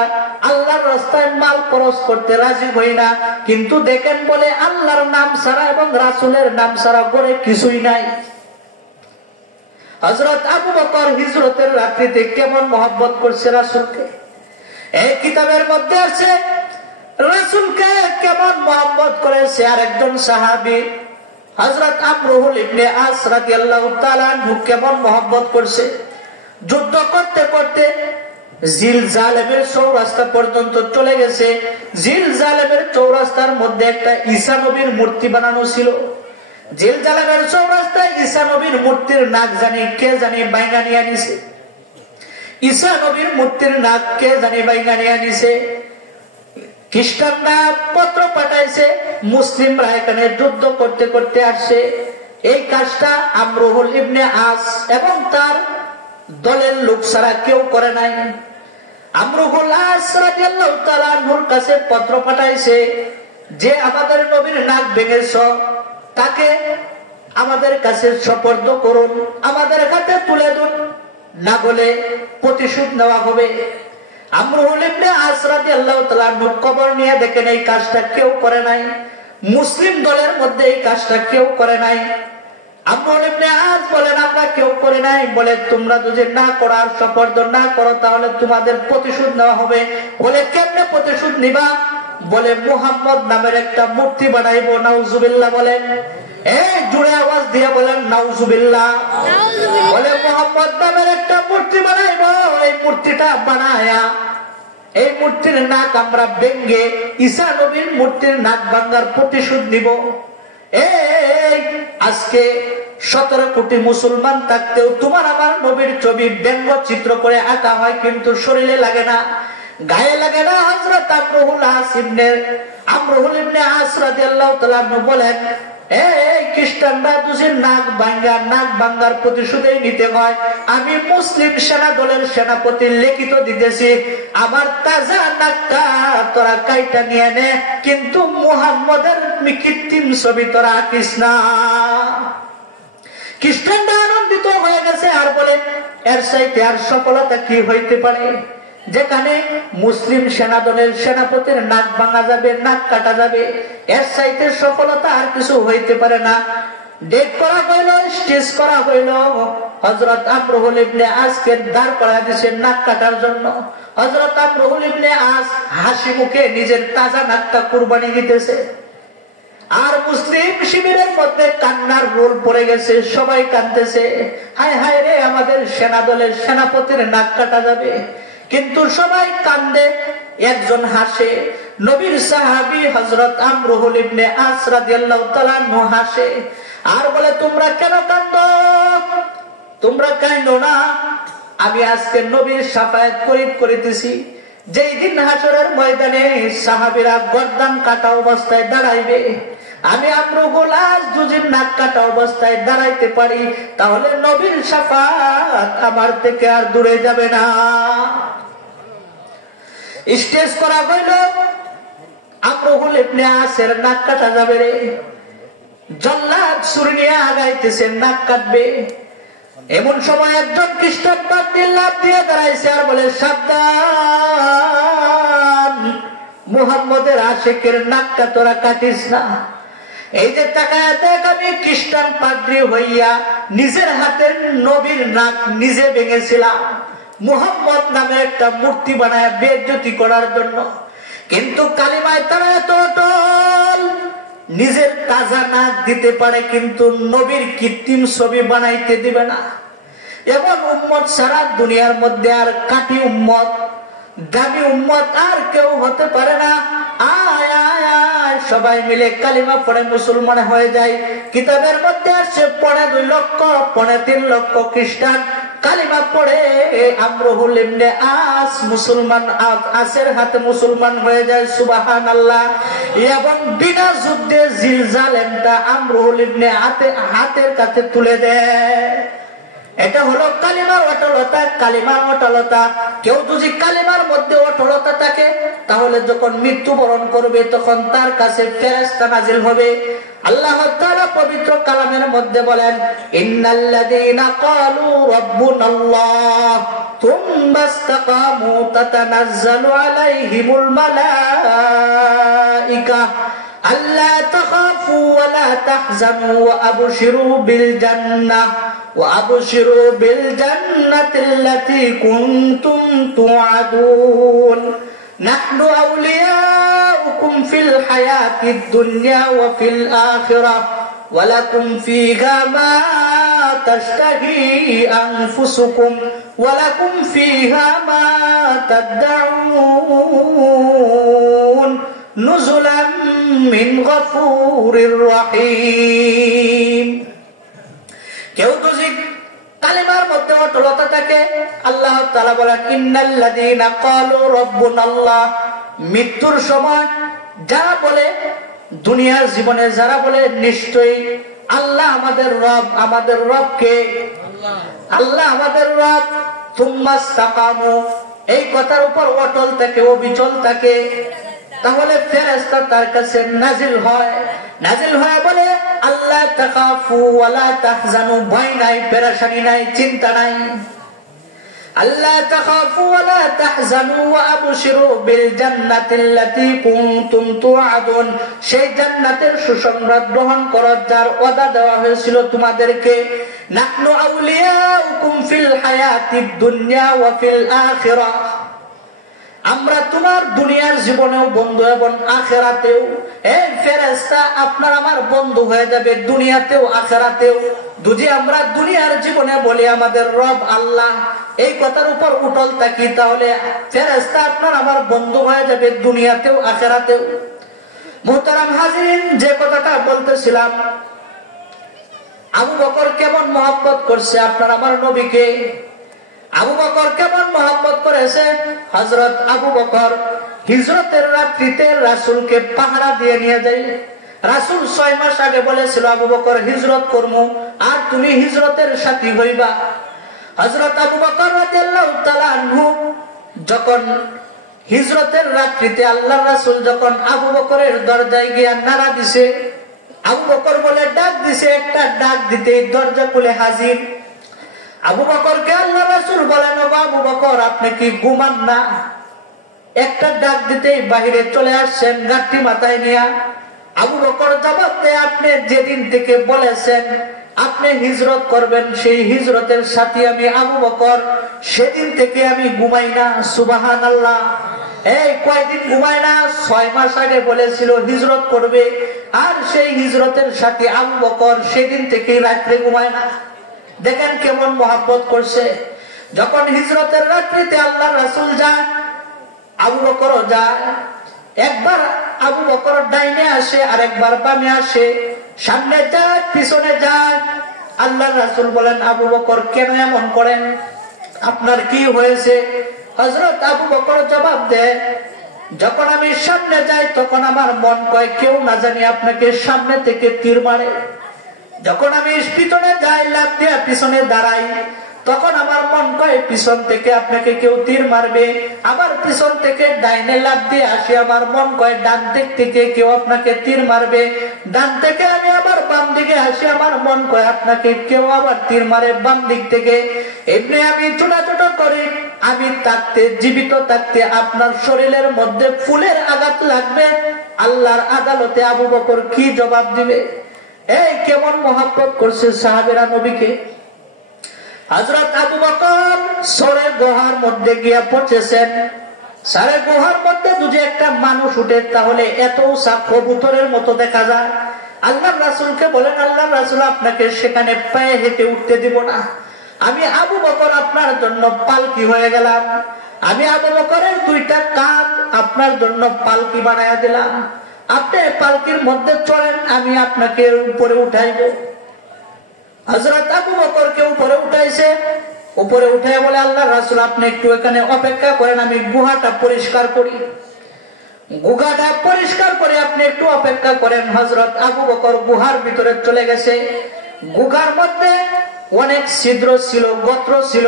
আল্লাহর রাস্তায় মাল খরচ করতে রাজি হই না, কিন্তু দেখেন বলে আল্লাহর নাম ছাড়া এবং রাসূলের নাম ছাড়া ঘরে কিছুই নাই। হযরত আবু বকর হিজরতের রাত্রিতে কেমন মহব্বত করছে রাসূলকে। এই কিতাবের মধ্যে আছে রাসূলকে কেমন মহব্বত করেছে আরেকজন সাহাবী হযরত আমরুল ইবনে আস রাদিয়াল্লাহু তাআলা আনহু কেমন মহব্বত করছে। যুদ্ধ করতে করতে জিলজালেমের চৌরাস্তা পর্যন্ত চলে গেছে। জিলজালেমের চৌরাস্তার মধ্যে একটা ঈসা নবীর মূর্তি বানানো ছিল। জিলজালেমের চৌরাস্তায় ঈসা নবীর মূর্তির নাক কে জানি বাইঙ্গা নিয়ে আনিছে। ঈসা নবীর মূর্তির নাক কে জানি বাইঙ্গা নিয়ে আনিছে। খ্রিস্টানরা পত্র পাঠাইছে, মুসলিমরা এখানে যুদ্ধ করতে করতে আসছে। এই কাজটা আমরুল ইবনে আস এবং তার দলের লোক ছাড়া কেউ করে নাই। আমরুল আস রাদিয়াল্লাহু তাআলা আনহুর কাছে পত্র পাঠাইছে যে আমাদের নবীর নাক ভেঙেছ, তাকে আমাদের কাছে সুপর্দ করুন, আমাদের হাতে তুলে দিন, না হলে প্রতিশোধ নেওয়া হবে। আমরুল ইবনে আস রাদিয়াল্লাহু তাআলা আনহু খবর নিয়ে দেখেন এই কাজটা কেউ করে নাই, মুসলিম দলের মধ্যে এই কাজটা কেউ করে নাই। আমরুল ইবনে আস বলেন, আমরা কেউ করে নাই। বলে, তোমরা যদি না করার সুপর্দ না করো তাহলে তোমাদের প্রতিশোধ নেওয়া হবে। বলে, কেমনে প্রতিশোধ নিবা? বলে, মুহাম্মদ নামের একটা মূর্তি বানাইবো। নাউজুবিল্লাহ বলেন, জুড়ে আওয়াজ দিয়ে বলেন নাউজুবিল্লাহ। বলে, মুহাম্মদ নামের একটা মূর্তি বানাইবো, এই মূর্তিটা বানায়া এই মূর্তির নাক আমরা ভেঙ্গে ঈসা নবীর মূর্তির নাক ভাঙ্গার প্রতিশোধ নিব। আজকে 17 কোটি মুসলমান থাকতেও তোমার আমার নবীর ছবি ব্যঙ্গ চিত্র করে আঁকা হয়, কিন্তু শরীরে লাগে না। গায়ে লাগে না? হযরত আমরুল ইবনে আস রাদিয়াল্লাহু তাআলা বলেন, এই খ্রিস্টানরা দুজি নাক ভাঙ্গার প্রতিশোধই নিতে হয়। আমি মুসলিম সেনা দলের সেনাপতি লিখিত দিতেছি, আমার তাজা নাকটা তোরা কাইটা নিয়ে নে, কিন্তু মুহাম্মদের কৃত্রিম ছবি তোরা আঁকিস না। খ্রিস্টানরা আনন্দিত হয়ে গেছে আর বলে, এর চাইতে আর সফলতা কি হইতে পারে, যেখানে মুসলিম সেনা দলের সেনাপতির নাক ভাঙা যাবে, নাক কাটা যাবে, এর চাইতে সফলতা আর কিছু হইতে পারে না। ডেট করা হইল, স্টেজ করা হইল, হযরত আমরুল ইবনে আসকে দাঁড় করা দিয়েছে নাক কাটার জন্য। হযরত আমরুল ইবনে আস হাসি মুখে নিজের তাজা নাকটা কুরবানি দিতেছে, আর মুসলিম শিবিরের মধ্যে কান্নার রোল পড়ে গেছে, সবাই কাঁদতেছে, হায় হায় রে, আমাদের সেনা দলের সেনাপতির নাক কাটা যাবে। কিন্তু সবাই কান্দে, একজন হাসে, নবীর সাহাবী হযরত আমরুল ইবনে আস রাদিয়াল্লাহু তাআলা হাসে আর বলে, তোমরা কেন কান্দো? তোমরা কান্দো না, আমি আজকে নবীর শাফায়াত করিতেছি। যেই দিন হাসরের ময়দানে সাহাবীরা গর্দান কাটা অবস্থায় দাঁড়াইবে, আমি আমরুল আস দুজির নাক কাটা অবস্থায় দাঁড়াইতে পারি, তাহলে নবীর শাফায়াত আমার থেকে আর দূরে যাবে না। স্টেজ করা হইল, আমরুল ইবনে আসের নাক কাটা যাবে রে, জল্লাদ ছুরি নিয়ে আগাইতেছে, নাক কাটবে। এমন সময় একজন খ্রিস্টান পাদ্রী লাফ দিয়ে দাঁড়াইছে আর বলে, সাবধান, মুহাম্মদের আশিকের নাকটা তোরা কাটিস না। এই যে তাকায় দেখ, আমি খ্রিস্টান পাদ্রী হইয়া নিজের হাতের নবীর নাক নিজে ভেঙেছিলাম মুহাম্মদ নামে একটা মূর্তি বানায় বেইজ্জতি করার জন্য, কিন্তু কালিমায় তারা এত অটল, নিজের তাজা নাক দিতে পারে কিন্তু নবীর কৃত্রিম ছবি বানাইতে দিবে না। এমন উম্মত সারা দুনিয়ার মধ্যে আর কাটি উম্মত, দামি উম্মত আর কেউ হতে পারে না। আয় আয় আয়, সবাই মিলে কালিমা পড়ে মুসলমান হয়ে যায়। কিতাবের মধ্যে আসছে 2.5 লক্ষ 3.5 লক্ষ খ্রিস্টান কালিমা পড়ে আমরুল ইবনে আস মুসলমান, আসের হাতে মুসলমান হয়ে যায়। সুবহানাল্লাহ। এবং বিনা যুদ্ধে জিলজালেমটা আমরুল ইবনে হাতের কাছে তুলে দেয়। এটা হলো কালিমার অটলতা। কালিমার অটলতা, কেউ যদি কালিমার মধ্যে অটলতা থাকে, তাহলে যখন মৃত্যুবরণ করবে তখন তার কাছে ফেরেশতা নাজিল হবে। আল্লাহ তাআলা পবিত্র কালামের মধ্যে বলেন, ইন্নাল্লাযীনা ক্বালু রাব্বুনাল্লাহ থুম্মা ইসতাকামু তাতানাজ্জালু আলাইহিমুল মালায়েকা আল্লা তাখাফু ওয়া লা তাহজানু ওয়া আবশিরু বিল জান্নাহ وأبشروا بالجنة التي كنتم توعدون نحن أولياؤكم في الحياة الدنيا وفي الآخرة ولكم فيها ما تشتهي أنفسكم ولكم فيها ما تدعون نزلا من غفور رحيم। কেউ যদি কালিমার মধ্যে অটলতা থাকে, আল্লাহ তাআলা বলেন, ইন্নাল্লাযীনা ক্বালু রাব্বুনাল্লাহ, মৃত্যুর সময় যারা বলে, দুনিয়ার জীবনে যারা বলে নিশ্চয়ই আল্লাহ আমাদের রব, আমাদের রব কে? আল্লাহ আমাদের রব। থুম্মা ইসতাকামু, এই কথার উপর অটল থাকে, অবিচল থাকে, তাহলে ফেরেশতা তার কাছে নাজিল হয়। নাজিল হয় বলে, আল্লাহ তাখাফু ওয়া লা তাহজানু, ভয় নাই, পেরেশানি নাই, চিন্তা নাই। আল্লাহ তাখাফু ওয়া লা তাহজানু ওয়া আবশিরু বিল জান্নাতিল্লাতী কুনতুম তুআদুন, সেই জান্নাতের সুসংবাদ গ্রহণ করো যার ওয়াদা দেওয়া হয়েছিল তোমাদেরকে। নাহনু আউলিয়াউকুম ফিল হায়াতিদ দুনিয়া ওয়া ফিল আখিরাহ, আমরা তোমার দুনিয়ার জীবনেও বন্ধু এবং আখিরাতেও। এই ফেরেশতা আপনার আমার বন্ধু হয়ে যাবে দুনিয়াতেও আখিরাতেও। যদি আমরা দুনিয়ার জীবনে বলি আমাদের রব আল্লাহ, এই কথার উপর উটল থাকি, তাহলে ফেরেশতা আপনার আমার বন্ধু হয়ে যাবে দুনিয়াতেও আখিরাতেও। মুহতারাম হাজিরিন, যে কথাটা বলতেছিলাম, আবু বকর কেমন মহব্বত করছে আপনার আমার নবীকে। আবু বকর কেমন মহব্বত করেছে। হযরত আবু বকর হিজরতের রাত্রিতে রাসূলকে পাহারা দিয়ে নিয়ে যায়। রাসূল 6 মাস আগে বলেছিল আবু বকর হিজরত করমু, আর তুমি হিজরতের সাথী হইবা। হযরত আবু বকর রাদিয়াল্লাহু তাআলা আনহু যখন হিজরতের রাত্রিতে আল্লাহর রাসূল যখন আবু বকরের দরজায় গিয়া নাড়া দিছে, আবু বকর বলে ডাক দিছে, একটা ডাক দিতেই দরজা খুলে হাজির। আবু বকরকে আল্লাহর রাসূল বলেন, ও আবু বকর আপনি কি ঘুমান না? একটা ডাক দিতেই বাহিরে চলে আসছেন গাঁটটি মাথায় নিয়া। আবু বকর জবাব দেয়, আপনি যেদিন থেকে বলেছেন আপনি হিজরত করবেন, সেই হিজরতের সাথী আমি আবু বকর, সেদিন থেকে আমি ঘুমাই না। সুবহানাল্লাহ। এই কয়দিন ঘুমায় না? 6 মাস আগে বলেছিল হিজরত করবে, আর সেই হিজরতের সাথী আবু বকর সেদিন থেকে রাত্রে ঘুমায় না। দেখেন কেমন মহব্বত করছে। যখন হিজরতের রাত্রিতে আল্লাহর রাসূল যায়, আবু বকরও যায়। একবার আবু বকর ডাইনে আসে, আর একবার বামে আসে, সামনে যায় পিছনে যায়। আল্লাহর রাসূল বলেন, আবু বকর কেন এমন করেন? আপনার কি হয়েছে? হযরত আবু বকর জবাব দেয়, যখন আমি সামনে যাই তখন আমার মন কয় কেউ না জানি আপনাকে সামনে থেকে তীর মারে। যখন আমি পিছনে যাই লাফ দিয়ে পিছনে দাঁড়াই, তখন আমার মন কয় পিছন থেকে আপনাকে কেউ তীর মারবে। আবার পিছন থেকে ডাইনে লাফ দিয়ে আসি, আমার মন কয় ডান দিক থেকে কেউ আপনাকে তীর মারবে। ডান থেকে আমি আবার বাম দিকে আসি, আমার মন কয় আপনাকে কেউ আবার তীর মারে বাম দিক থেকে। এমনি আমি ছোটাছুট করি, আমি থাকতে জীবিত থাকতে আপনার শরীরের মধ্যে ফুলের আঘাত লাগবে। আল্লাহর আদালতে আবু বকর কি জবাব দিবে? এই কেমন মহব্বত করছে সাহাবীরা নবীকে। হযরত আবু বকর সরে গুহার মধ্যে গিয়া পৌঁছেছেন। সারে গুহার মধ্যে যদি একটা মানুষ উঠে তাহলে এত কবুতরের মতো দেখা যায়। আল্লাহর রাসূলকে বলেন, আল্লাহর রাসূল আপনাকে সেখানে পায়ে হেঁটে উঠতে দিব না। আমি আবু বকর আপনার জন্য পালকি হয়ে গেলাম। আমি আবু বকরের 2টা কাঁধ আপনার জন্য পালকি বানায়া দিলাম। আপনি পালকির মধ্যে চড়েন, আমি আপনাকে উপরে উঠাইব। হযরত আবু বকরকে উপরে উঠাইছে। উপরে উঠে বলে, আল্লাহর রাসূল আপনি একটু এখানে অপেক্ষা করেন, আমি গুহাটা পরিষ্কার করি। গুহাটা পরিষ্কার করে আপনি একটু অপেক্ষা করেন। হযরত আবু বকর গুহার ভিতরে চলে গেছে। গুহার মধ্যে অনেক ছিদ্র ছিল, গর্ত ছিল।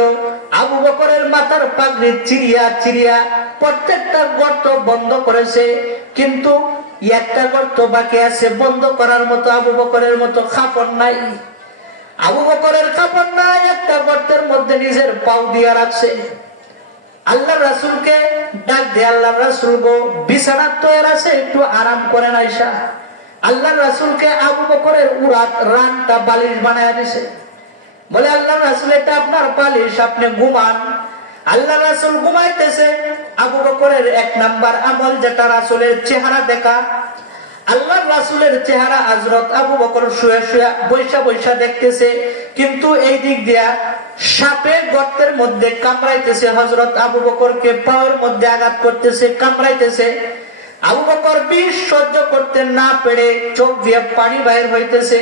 আবু বকরের মাথার পাগড়ি চিরিয়া চিরিয়া প্রত্যেকটা গর্ত বন্ধ করেছে, কিন্তু একটা গর্ত বাকি আছে বন্ধ করার মতো। আবু বকরের মতো কাপড় নাই। আবু বকরের কাপড় নাই, একটা গর্তের মধ্যে নিজের পাও দিয়া রাখছে। আল্লাহর রাসূলকে ডাক দিয়ে, আল্লাহর রাসূল গো বিছানা তৈরি আছে, একটু আরাম করেন আয়েশা। আল্লাহর রাসূলকে আবু বকরের উরাত রানটা বালিশ বানায়া দিয়েছে। বলে, আল্লাহর রাসূল এটা আপনার বালিশ, আপনি ঘুমান। আল্লাহর রাসূল ঘুমাইতেছে। আবু বকরের 1 নাম্বার আমল যেটা রাসূলের চেহারা দেখা। আল্লাহর রাসূলের চেহারা হযরত আবু বকর শুয়ে শুয়ে বৈশা বৈশা দেখতেছে, কিন্তু এই দিক দিয়া সাপে গর্তের মধ্যে কামড়াইতেছে। হযরত আবু বকরকে পায়ের মধ্যে আঘাত করতেছে, কামড়াইতেছে। আবু বকর বিষ সহ্য করতে না পেরে চোখ দিয়ে পানি বাইর হইতেছে।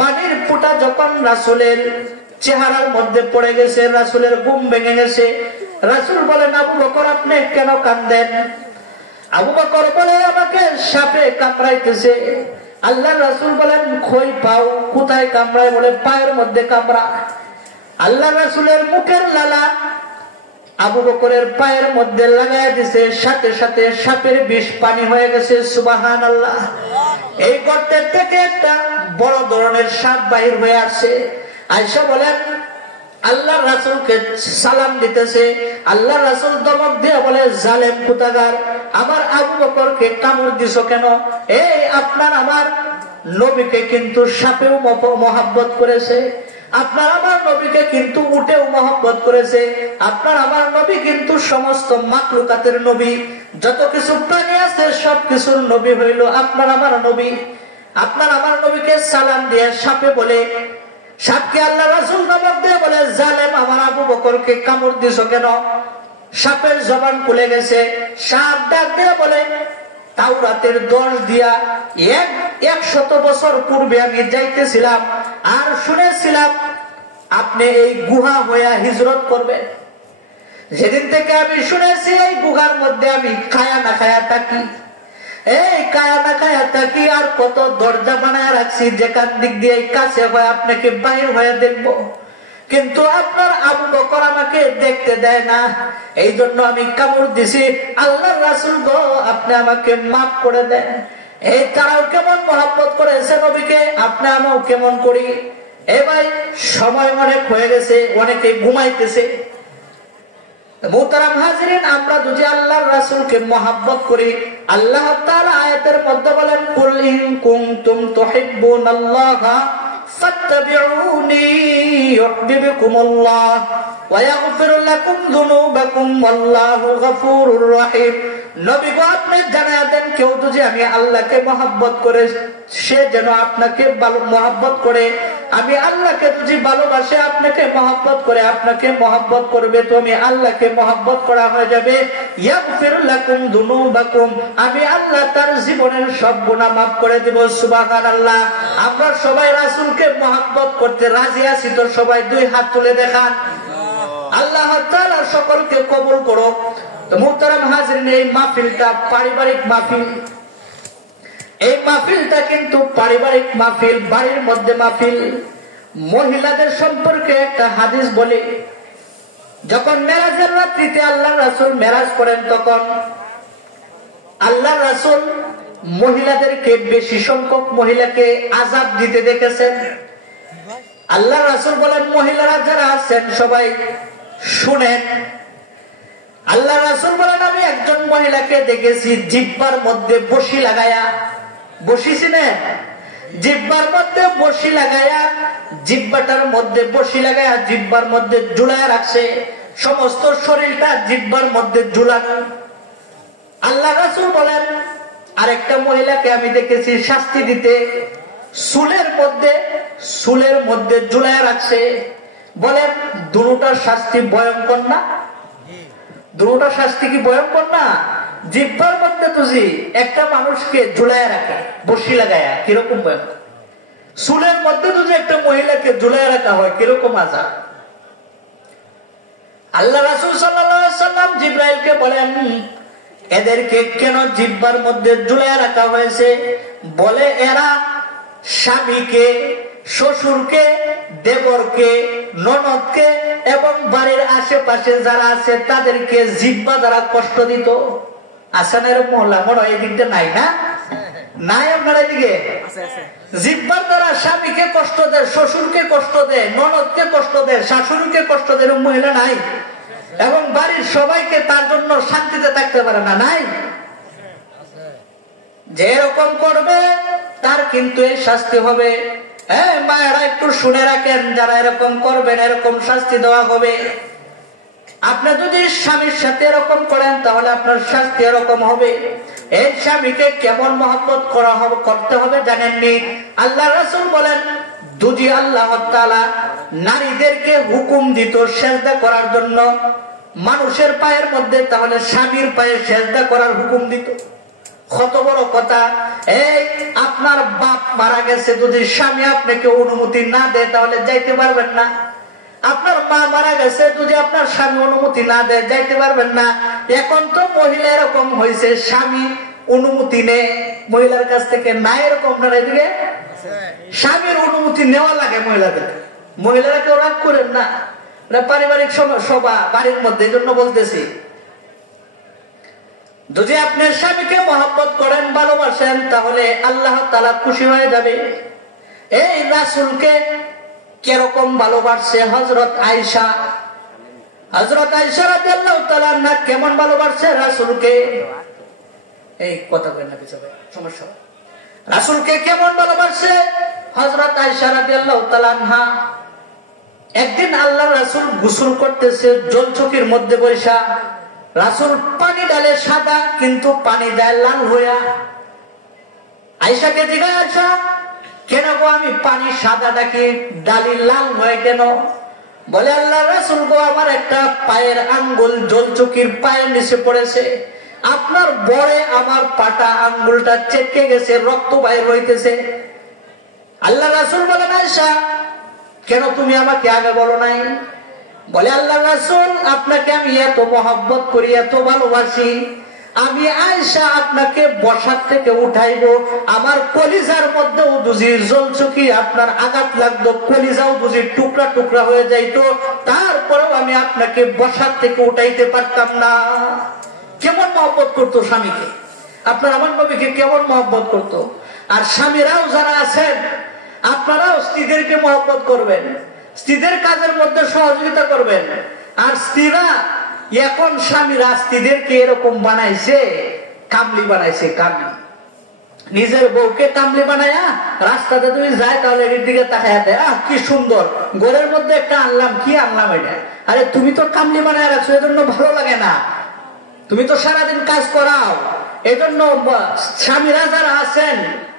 পানির ফোঁটা যখন রাসূলের চেহারার মধ্যে পড়ে গেছে, রাসূলের ঘুম ভেঙে গেছে। রাসূল বলেন, আবু বকর আপনি কেন কাঁদেন? আবু বকর বলে, আমাকে সাপে কামড়াইতেছে। আল্লাহর রাসূল বলেন, কই পাও? কোথায় কামড়ায়? বলে, পায়ের মধ্যে কামড়া। আল্লাহর রাসূলের মুখের লালা আবু বকরের পায়ের মধ্যে লাগায়া দিছে, সাথে সাথে সাপের বিষ পানি হয়ে গেছে। সুবহানাল্লাহ। এই গর্তের থেকে একটা বড় ধরনের সাপ বাহির হয়ে আসছে। আয়েশা বলেন, আল্লাহর রাসূলকে সালাম দিতেছে। আল্লাহর রাসূল ধমক দিয়ে বলে, জালেম কুতাগার, আমার আবু বকরকে কামড় দিছো কেন? এই আপনার আমার নবীকে কিন্তু সাপেও মহব্বত করেছে, আপনার আমার নবীকে কিন্তু উটেও মহব্বত করেছে। আপনার আমার নবী কিন্তু সমস্ত মাখলুকাতের নবী, যত কিছু প্রাণী আছে সবকিছুর নবী হইল আপনার আমার নবী। আপনার আমার নবীকে সালাম দিয়ে সাপে বলে, সাপকে আল্লাহ রাসূল ধমক দিয়ে বলে, জালেম, আমার আবু বকরকে কামড় দিছো কেন? সাপের জবান খুলে গেছে। সাপ ডাক দিয়ে বলে, তাওরাতের দোষ দিয়া 100 বছর পূর্বে আমি যাইতেছিলাম আর শুনেছিলাম আপনি এই গুহা হইয়া হিজরত করবেন। যেদিন থেকে আমি শুনেছি এই গুহার মধ্যে আমি খায়া না খায়া থাকি, এই কায়া না খায়া থাকি, আর কত দরজা বানায় রাখছি যেখান দিক দিয়ে কাছে হয় আপনাকে বাহির হয়ে দেখবো, কিন্তু আপনার আবু বকর আমাকে দেখতে দেয় না, এই জন্য আমি কামড় দিছি। আল্লাহর রাসূল গো, আপনি আমাকে মাফ করে দেন। এই তারাও কেমন মহব্বত করেছে নবীকে, আপনি আমরাও কেমন করি। এ ভাই, সময় অনেক হয়ে গেছে, অনেকে ঘুমাইতেছে। মুহতারাম হাজিরিন, আমরা যদি আল্লাহর রাসূলকে মহব্বত করি, আল্লাহ তাআলা আয়াতের মধ্যে বলেন, কুল ইন কুনতুম তুহিব্বুনাল্লাহা ফাত্তাবিউনি ইউহিব্বুকুমুল্লাহ ওয়া ইয়াগফির লাকুম যুনুবাকুম ওয়াল্লাহু গফুরুর রহিম। নবী গো, আপনি জানায়া দেন, কেউ যদি আমি আল্লাহকে মহব্বত করে সে যেন আপনাকে মহব্বত করে, আমি আল্লাহকে যদি ভালোবাসে আপনাকে মহব্বত করে, আপনাকে মহব্বত করবে তো আমি আল্লাহকে মহব্বত করা হয়ে যাবে। ইয়াগফির লাকুম যুনুবাকুম, আমি আল্লাহ তার জীবনের সব গুনাহ মাফ করে দেব। সুবহানাল্লাহ। আমরা সবাই রাসূলকে মহব্বত করতে রাজি আছি তো? সবাই দুই হাত তুলে দেখান। আল্লাহ তাআলা সকলকে কবুল করুক। তো মুহতারাম হাজিরিন, এই মাহফিলটা পারিবারিক মাহফিল। এই মাহফিলটা কিন্তু পারিবারিক মাহফিল, বাড়ির মধ্যে মাহফিল। মহিলাদের সম্পর্কে একটা হাদিস বলি, যখন মেরাজের রাত্রিতে আল্লাহ রাসূল মেরাজ করেন, তখন আল্লাহ রাসূল মহিলাদেরকে, বেশি সংখ্যক মহিলাকে আযাব দিতে দেখেছেন। আল্লাহ রাসূল বলেন, মহিলারা যারা আছেন সবাই শুনেন। আল্লাহ রাসূল বলেন, আমি একজন মহিলাকে দেখেছি জিহ্বার মধ্যে বসি লাগায়া, বসি চিনেন? জিহ্বার মধ্যে বসি লাগায়া, জিহ্বাটার মধ্যে বসি লাগায়া জিহ্বার মধ্যে ঝুলায় রাখছে, সমস্ত শরীরটা জিহ্বার মধ্যে ঝুলানো। আল্লাহ রাসূল বলেন, আরেকটা মহিলাকে আমি দেখেছি শাস্তি দিতে চুলের মধ্যে ঝুলায় রাখছে। বলেন, দুটোটার শাস্তি ভয়ঙ্কর না? দুটোটা শাস্তি কি ভয়ঙ্কর না? জিহ্বার মধ্যে তুজি একটা মানুষকে ঝুলায় রাখে বসি লাগায়া, কিরকম ভয়ঙ্কর। চুলের মধ্যে তুজি একটা মহিলাকে ঝুলায় রাখা হয়, কিরকম আযাব। আল্লাহ রাসূল সাল্লাল্লাহু আলাইহি ওয়াসাল্লাম জিবরাইলকে বলেন, এদেরকে কেন জিহ্বার মধ্যে ঝুলায় রাখা হয়েছে? বলে, এরা স্বামীকে, শ্বশুরকে, দেবরকে, ননদকে এবং বাড়ির আশেপাশে যারা আছে তাদেরকে জিহ্বা দ্বারা কষ্ট দিত। আসেন এর মহল্লা, মনে হয় এদিকটা নাই না? নাই আপনার এদিকে? জিহ্বার দ্বারা স্বামীকে কষ্ট দেয়, শ্বশুরকে কষ্ট দেয়, ননদকে কষ্ট দেয়, শাশুড়িকে কষ্ট দেয়, মহিলা নাই। এবং বাড়ির সবাইকে তার জন্য শান্তিতে থাকতে পারে না, নাই? যে এরকম করবে তার কিন্তু এই শাস্তি হবে। হ্যাঁ মায়েরা, একটু শুনে রাখেন, যারা এরকম করবেন এরকম শাস্তি দেওয়া হবে। আপনি যদি স্বামীর সাথে এরকম করেন তাহলে আপনার শাস্তি এরকম হবে। এই স্বামীকে কেমন মহব্বত করা হবে, করতে হবে জানেননি? আল্লাহ রাসূল বলেন, যদি আল্লাহ তাআলা নারীদেরকে হুকুম দিত সেজদা করার জন্য মানুষের পায়ের মধ্যে, তাহলে স্বামীর পায়ে সেজদা করার হুকুম দিত। কত বড় কথা! এই আপনার বাপ মারা গেছে, যদি স্বামী আপনাকে অনুমতি না দেয় তাহলে যাইতে পারবেন না। আপনার মা মারা গেছে, যদি আপনার স্বামী অনুমতি না দেয় যাইতে পারবেন না। এখন তো মহিলা এরকম হয়েছে, স্বামী অনুমতি নেয় মহিলার কাছ থেকে, না এরকম না? এদিকে স্বামীর অনুমতি নেওয়া লাগে মহিলাদের। মহিলারা কেউ রাগ করেন না, পারিবারিক সভা বাড়ির মধ্যে, এই জন্য বলতেছি। যদি আপনি স্বামীকে মহব্বত করেন, ভালোবাসেন, তাহলে আল্লাহ তাআলা খুশি হয়ে যাবে। এই রাসূলকে কিরকম ভালোবাসছে হযরত আয়েশা। হযরত আয়েশা রাদিয়াল্লাহু তাআলা আনহা কেমন ভালোবাসছে রাসূলকে। এই কথা বলেন না, কিছু সমস্যা। রাসূলকে কেমন ভালোবাসছে হযরত আয়েশা রাদিয়াল্লাহু তাআলা আনহা। একদিন আল্লাহর রাসূল গোসল করতেছে জলচকির মধ্যে বসা। রাসূল পানি ডালে সাদা, কিন্তু পানি দেয় লাল হইয়া। আয়েশাকে জিজ্ঞাসা, আয়েশা কেন গো আমি পানি সাদা ডাকি, ডালি লাল হয় কেন? বলে, আল্লাহর রাসূল গো, আমার একটা পায়ের আঙ্গুল জলচকির পায়ের নিচে পড়েছে, আপনার বরে আমার পাটা আঙ্গুলটা চেটকে গেছে, রক্ত বাইর হইতেছে। আল্লাহর রাসূল বলেন, আয়েশা কেন তুমি আমাকে আগে বলো নাই? বলে আল্লাহ রাসূল, আপনাকে আমি এত মহব্বত করি, এত ভালোবাসি, আমি আয়েশা আপনাকে বসার থেকে উঠাইবো, আমার কলিজার মধ্যেও যদি জলচকি আপনার আঘাত লাগতো, কলিজাও যদি টুকরা টুকরা হয়ে যাইতো, তারপরেও আমি আপনাকে বসার থেকে উঠাইতে পারতাম না। কেমন মহব্বত করতো স্বামীকে, আপনার আমার নবীকে কেমন মহব্বত করতো। আর স্বামীরাও যারা আছেন, আপনারাও স্ত্রীদেরকে মহব্বত করবেন, স্ত্রীদের কাজের মধ্যে সহযোগিতা করবেন। আর স্ত্রীরা এখন স্বামীরা স্ত্রীদেরকে এরকম বানাইছে, কামলি বানাইছে, কামলি। নিজের বউকে কামলি বানায়া রাস্তাতে তুমি যাই তাহলে এর দিকে তাকায় দেয়, আহ কি সুন্দর, ঘরের মধ্যে একটা আনলাম, কি আনলাম এটা, আরে তুমি তো কামলি বানায় রাখছো, এজন্য ভালো লাগে না, তুমি তো সারাদিন কাজ করাও। এজন্য স্বামীরা যারা আছেন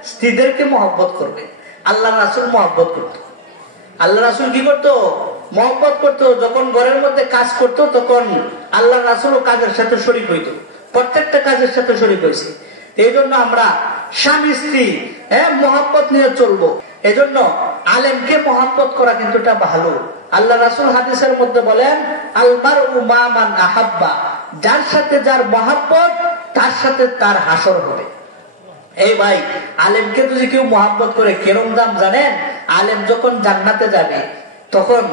স্ত্রীদেরকে মহব্বত করবে। আল্লাহ রাসূল মহব্বত করতো। আল্লাহ রাসূল কি করতো? মহব্বত করতো। যখন ঘরের মধ্যে কাজ করতো তখন আল্লাহ রাসূলও কাজের সাথে শরীক হইতো, প্রত্যেকটা কাজের সাথে শরীক হয়েছে। এই জন্য আমরা স্বামী স্ত্রী মহব্বত নিয়ে চলবো। এই জন্য আলেমকে মহব্বত করা কিন্তু এটা ভালো। আল্লাহ রাসূল হাদিসের মধ্যে বলেন, আল মারউ মা মান আহাব্বা, যার সাথে যার মহব্বত তার সাথে তার হাসর হবে। এই ভাই, আলেমকে যদি কেউ মহব্বত করে কেরম দাম জানেন? আলেম যখন জান্নাতে যাবে তখন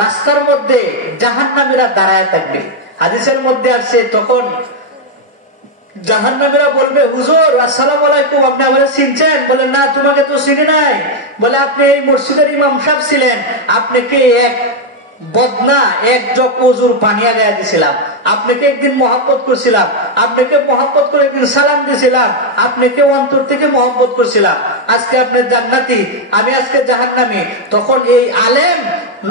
রাস্তার মধ্যে জাহান্নামীরা দাঁড়ায় থাকবে। হাদিসের মধ্যে আসছে, তখন জাহান্নামীরা বলবে, হুজুর আসসালামু আলাইকুম, আপনি আমাকে চিনছেন? বলে না, তোমাকে তো চিনি নাই। বলে আপনি এই মসজিদের ইমাম সাহেব ছিলেন, আপনাকে এক বদনা এক জগ ওজুর পানি আগায়া দিছিলাম, আপনাকে একদিন মহব্বত করছিলাম, আপনাকে মহব্বত করে একদিন সালাম দিছিলাম, আপনাকে অন্তর থেকে মহব্বত করছিলাম, আজকে আপনি জান্নাতি, আমি আজকে জাহান্নামী। তখন এই আলেম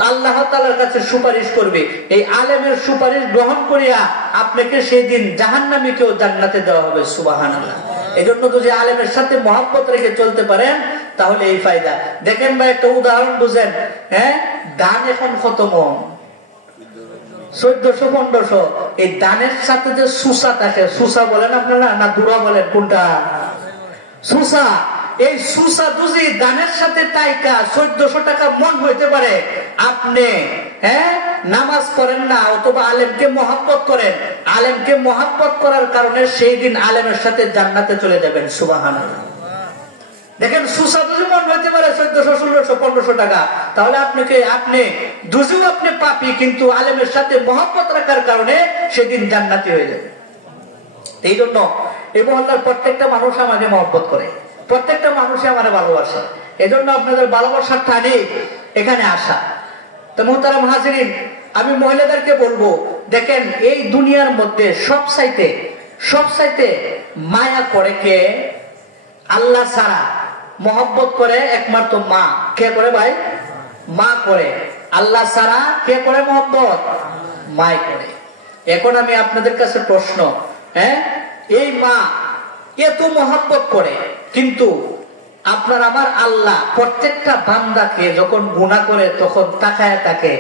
আল্লাহ তাআলার কাছে সুপারিশ করবে, এই আলেমের সুপারিশ গ্রহণ করিয়া আপনাকে সেই দিন জাহান্নামীকেও জান্নাতে দেওয়া হবে। সুবহানাল্লাহ। এই জন্য যদি আলেমের সাথে মহব্বত রেখে চলতে পারেন তাহলে এই ফায়দা। দেখেন ভাই, একটা উদাহরণ বুঝেন। ধান এখন কত মন? 1400-1500। এই ধানের সাথে যে সুসা থাকে, সুসা বলেন আপনারা না দুরা বলেন, কোনটা? সুসা। এই সুসা যদি ধানের সাথে টাইকা 1400 টাকা মন হইতে পারে, আপনি নামাজ পড়েন না অথবা আলেমকে মহব্বত করেন, আলেমকে মহব্বত করার কারণে সেই দিন আলেমের সাথে জান্নাতে চলে যাবেন। সুবহানাল্লাহ। দেখেন, সুসা যদি মন হইতে পারে 1400-1600-1500 টাকা, তাহলে আপনি দুজু আপনি পাপি, কিন্তু আলেমের সাথে মহব্বত রাখার কারণে সেদিন জান্নাতি হয়ে যাবে। এই জন্য এই মহল্লার প্রত্যেকটা মানুষ আমাকে মহব্বত করে, প্রত্যেকটা মানুষই আমার ভালোবাসে। এই জন্য আপনাদের ভালোবাসার টানে এখানে আসা। তো মুহতারাম হাজিরিন, আমি মহিলাদেরকে বলবো, দেখেন এই দুনিয়ার মধ্যে সবচাইতে মায়া করে কে? আল্লাহ ছাড়া মহব্বত করে একমাত্র মা। কে করে ভাই? মা করে। আল্লাহ ছাড়া কে করে মহব্বত? মাই করে। এখন আমি আপনাদের কাছে প্রশ্ন, এই মা এত মহব্বত করে, কিন্তু আপনার আমার আল্লাহ প্রত্যেকটা বান্দাকে যখন গুনাহ করে তখন তাকায় থাকে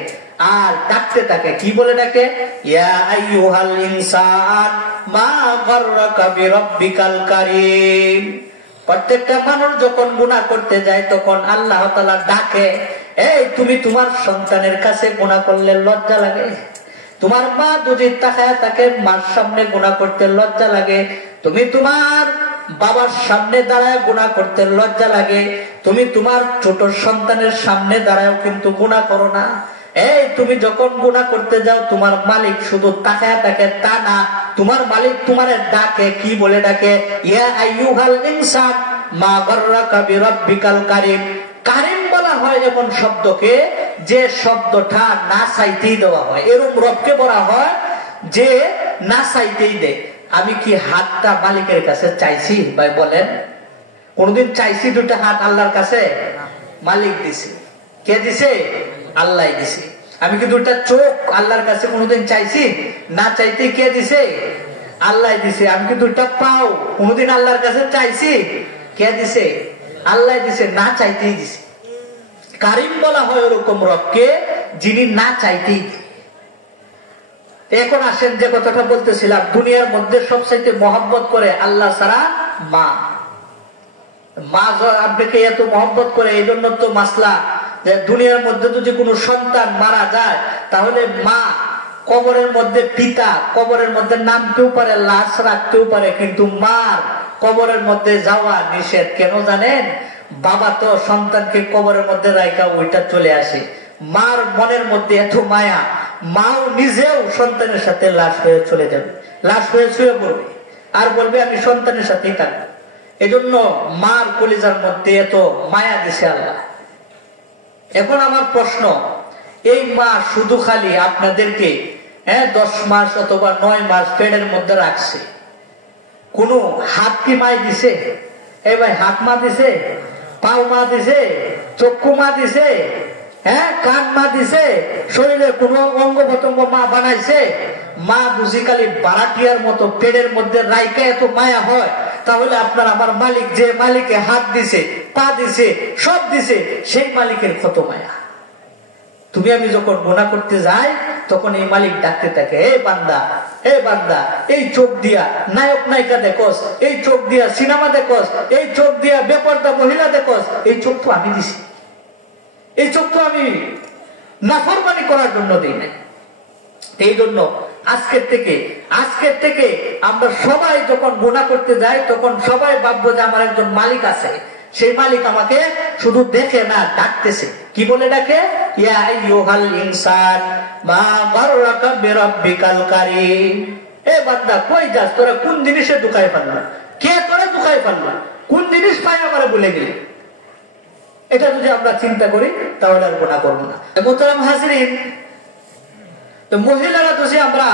আর ডাকতে থাকে। কি বলে ডাকে? ইয়া আইয়ুহাল ইনসান মা গাররাকা বিরাব্বিকাল কারীম। প্রত্যেকটা মানুষ যখন গুনাহ করতে যায় তখন আল্লাহ তাআলা ডাকে, এই তুমি তোমার সন্তানের কাছে গুনাহ করলে লজ্জা লাগে? তোমার মা যদি তাকায় তাকে মার সামনে গুনাহ করতে লজ্জা লাগে? তুমি তোমার বাবার সামনে দাঁড়ায় গুনাহ করতে লজ্জা লাগে? তুমি তোমার ছোট সন্তানের সামনে দাঁড়ায়ও কিন্তু গুনাহ করো না। এই তুমি যখন গুনাহ করতে যাও তোমার মালিক শুধু তাকায় থাকে তা না, তোমার মালিক তোমার ডাকে। কি বলে ডাকে? ইয়া আইয়ুহাল ইনসান মা গাররাকা বিরাব্বিকাল কারীম। কারীম বলা হয় এমন শব্দকে যে শব্দটা না চাইতেই দেওয়া হয়। এরকম রবকে বলা হয় যে না চাইতেই দেয়। আমি কি হাতটা মালিকের কাছে চাইছি ভাই? বলেন, কোনদিন চাইছি দুটা হাত আল্লাহর কাছে? মালিক দিছে। কে দিছে? আল্লাহ দিছে। আমি কি দুটা চোখ আল্লাহর কাছে কোনদিন চাইছি? না চাইতে কে দিছে? আল্লাহ দিছে। আমি কি দুটা পাও কোনদিন আল্লাহর কাছে চাইছি? কে দিছে? আল্লাহ দিছে। না চাইতেই দিছে। কারীম বলা হয় ওরকম রবকে যিনি না চাইতেই। এখন আসেন যে কথাটা বলতেছিলাম, দুনিয়ার মধ্যে সবচাইতে মহব্বত করে আল্লাহ ছাড়া মা। মা আপনাকে এত মহব্বত করে, এই জন্য তো মাসলা যে দুনিয়ার মধ্যে যদি কোনো সন্তান মারা যায় তাহলে মা কবরের মধ্যে, পিতা কবরের মধ্যে নামতেও পারে, লাশ রাখতেও পারে, কিন্তু মার কবরের মধ্যে যাওয়া নিষেধ। কেন জানেন? বাবা তো সন্তানকে কবরের মধ্যে রাখা ওইটা চলে আসে, মার মনের মধ্যে এত মায়া, মাও নিজেও সন্তানের সাথে লাশ হয়ে চলে যাবে, লাশ হয়ে শুয়ে পড়বে আর বলবে আমি সন্তানের সাথেই থাকবো। এজন্য মার কলিজার মধ্যে এত মায়া দিছে আল্লাহ। এখন আমার প্রশ্ন, এই মা শুধু খালি আপনাদেরকে 10 মাস অথবা 9 মাস পেটের মধ্যে রাখছে, কোন হাত কি মায় দিছে? এই ভাই, হাত মা দিছে, পাও মা দিছে, চক্ষু মা দিছে, কান মা দিছে, শরীরে কোন অঙ্গ প্রত্যঙ্গ মা বানাইছে? মা বুঝি খালি বারাটিয়ার মতো পেটের মধ্যে রাইকা এত মায়া হয়? তাহলে আপনার আমার মালিক, যে মালিকে হাত দিছে, পা দিছে, সব দিছে, সেই মালিকের কত মায়া। তুমি আমি যখন গুনাহ করতে যাই তখন এই মালিক ডাকতে থাকে, হে বান্দা, হে বান্দা, এই চোখ দিয়া নায়ক নায়িকা দেখোস, এই চোখ দিয়া সিনেমা দেখোস, এই চোখ দিয়া বেপরদা মহিলা দেখোস, এই চোখ তো আমি দিছি, এই চোখ তো আমি নাফরমানি করার জন্য দিই নাই। এই জন্য আজকের থেকে আমরা সবাই যখন গুনাহ করতে যাই তখন সবাই ভাববো যে আমার একজন মালিক আছে, সেই মালিক আমাকে শুধু দেখে না, ডাকতেছে। কি বলে ডাকে? ইয়া আইয়ুহাল ইনসান মা গাররাকা বিরাব্বিকাল কারীম। এ বান্দা, কই যাস? তোরা কোন জিনিসে দুখায় ফেললা? কে তোরা দুখায় ফেললা? কোন জিনিস পাই আমারে বলে গেলি? এটা যদি আমরা চিন্তা করি তাহলে আর গুনাহ করব না। মোহতারাম হাজিরিন, তো মহিলারা তো যে আমরা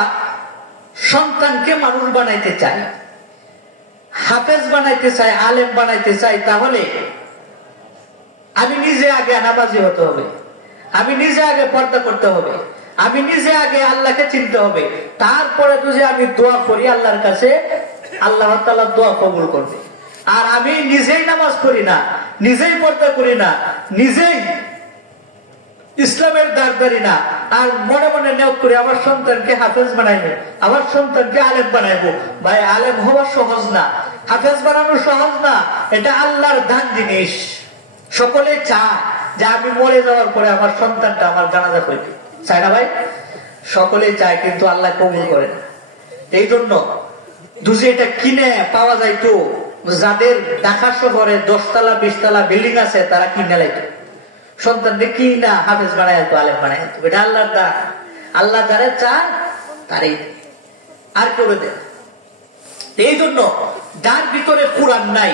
সন্তানকে মানুষ বানাইতে চাই, হাফেজ বানাইতে চাই, আলেম বানাইতে চাই, তাহলে আমি নিজে আগে নামাজি হতে হবে, আমি নিজে আগে পর্দা করতে হবে, আমি নিজে আগে আল্লাহকে চিনতে হবে। তারপরে যদি আমি দোয়া করি আল্লাহর কাছে, আল্লাহ তাআলা দোয়া কবুল করবে। আর আমি নিজেই নামাজ পড়ি না, নিজেই পর্দা করি না, নিজেই ইসলামের দাঁড় না, আর মনে মনে নিয়ত করে আমার সন্তানকে হাফেজ বানাইবো, আমার সন্তানকে আলেম বানাইবো। ভাই, আলেম হওয়া সহজ না, হাফেজ বানানো সহজ না, এটা আল্লাহর দান জিনিস। সকলে চায় যে আমি মরে যাওয়ার পরে আমার সন্তানটা আমার জানাজা করবে, চায় না ভাই? সকলে চায়, কিন্তু আল্লাহ কবুল করে না। এই জন্য যদি এটা কিনে পাওয়া যাইতো, যাদের ঢাকা শহরে 10 তলা 20 তলা বিল্ডিং আছে তারা কিনে লাইতো, সন্তানকে কি না হাফেজ বানায়, আলেম বানায়। এটা আল্লাহর দান, আল্লাহ যারা চায় তারই আর করে দেয়। এই জন্য যার ভিতরে কোরআন নাই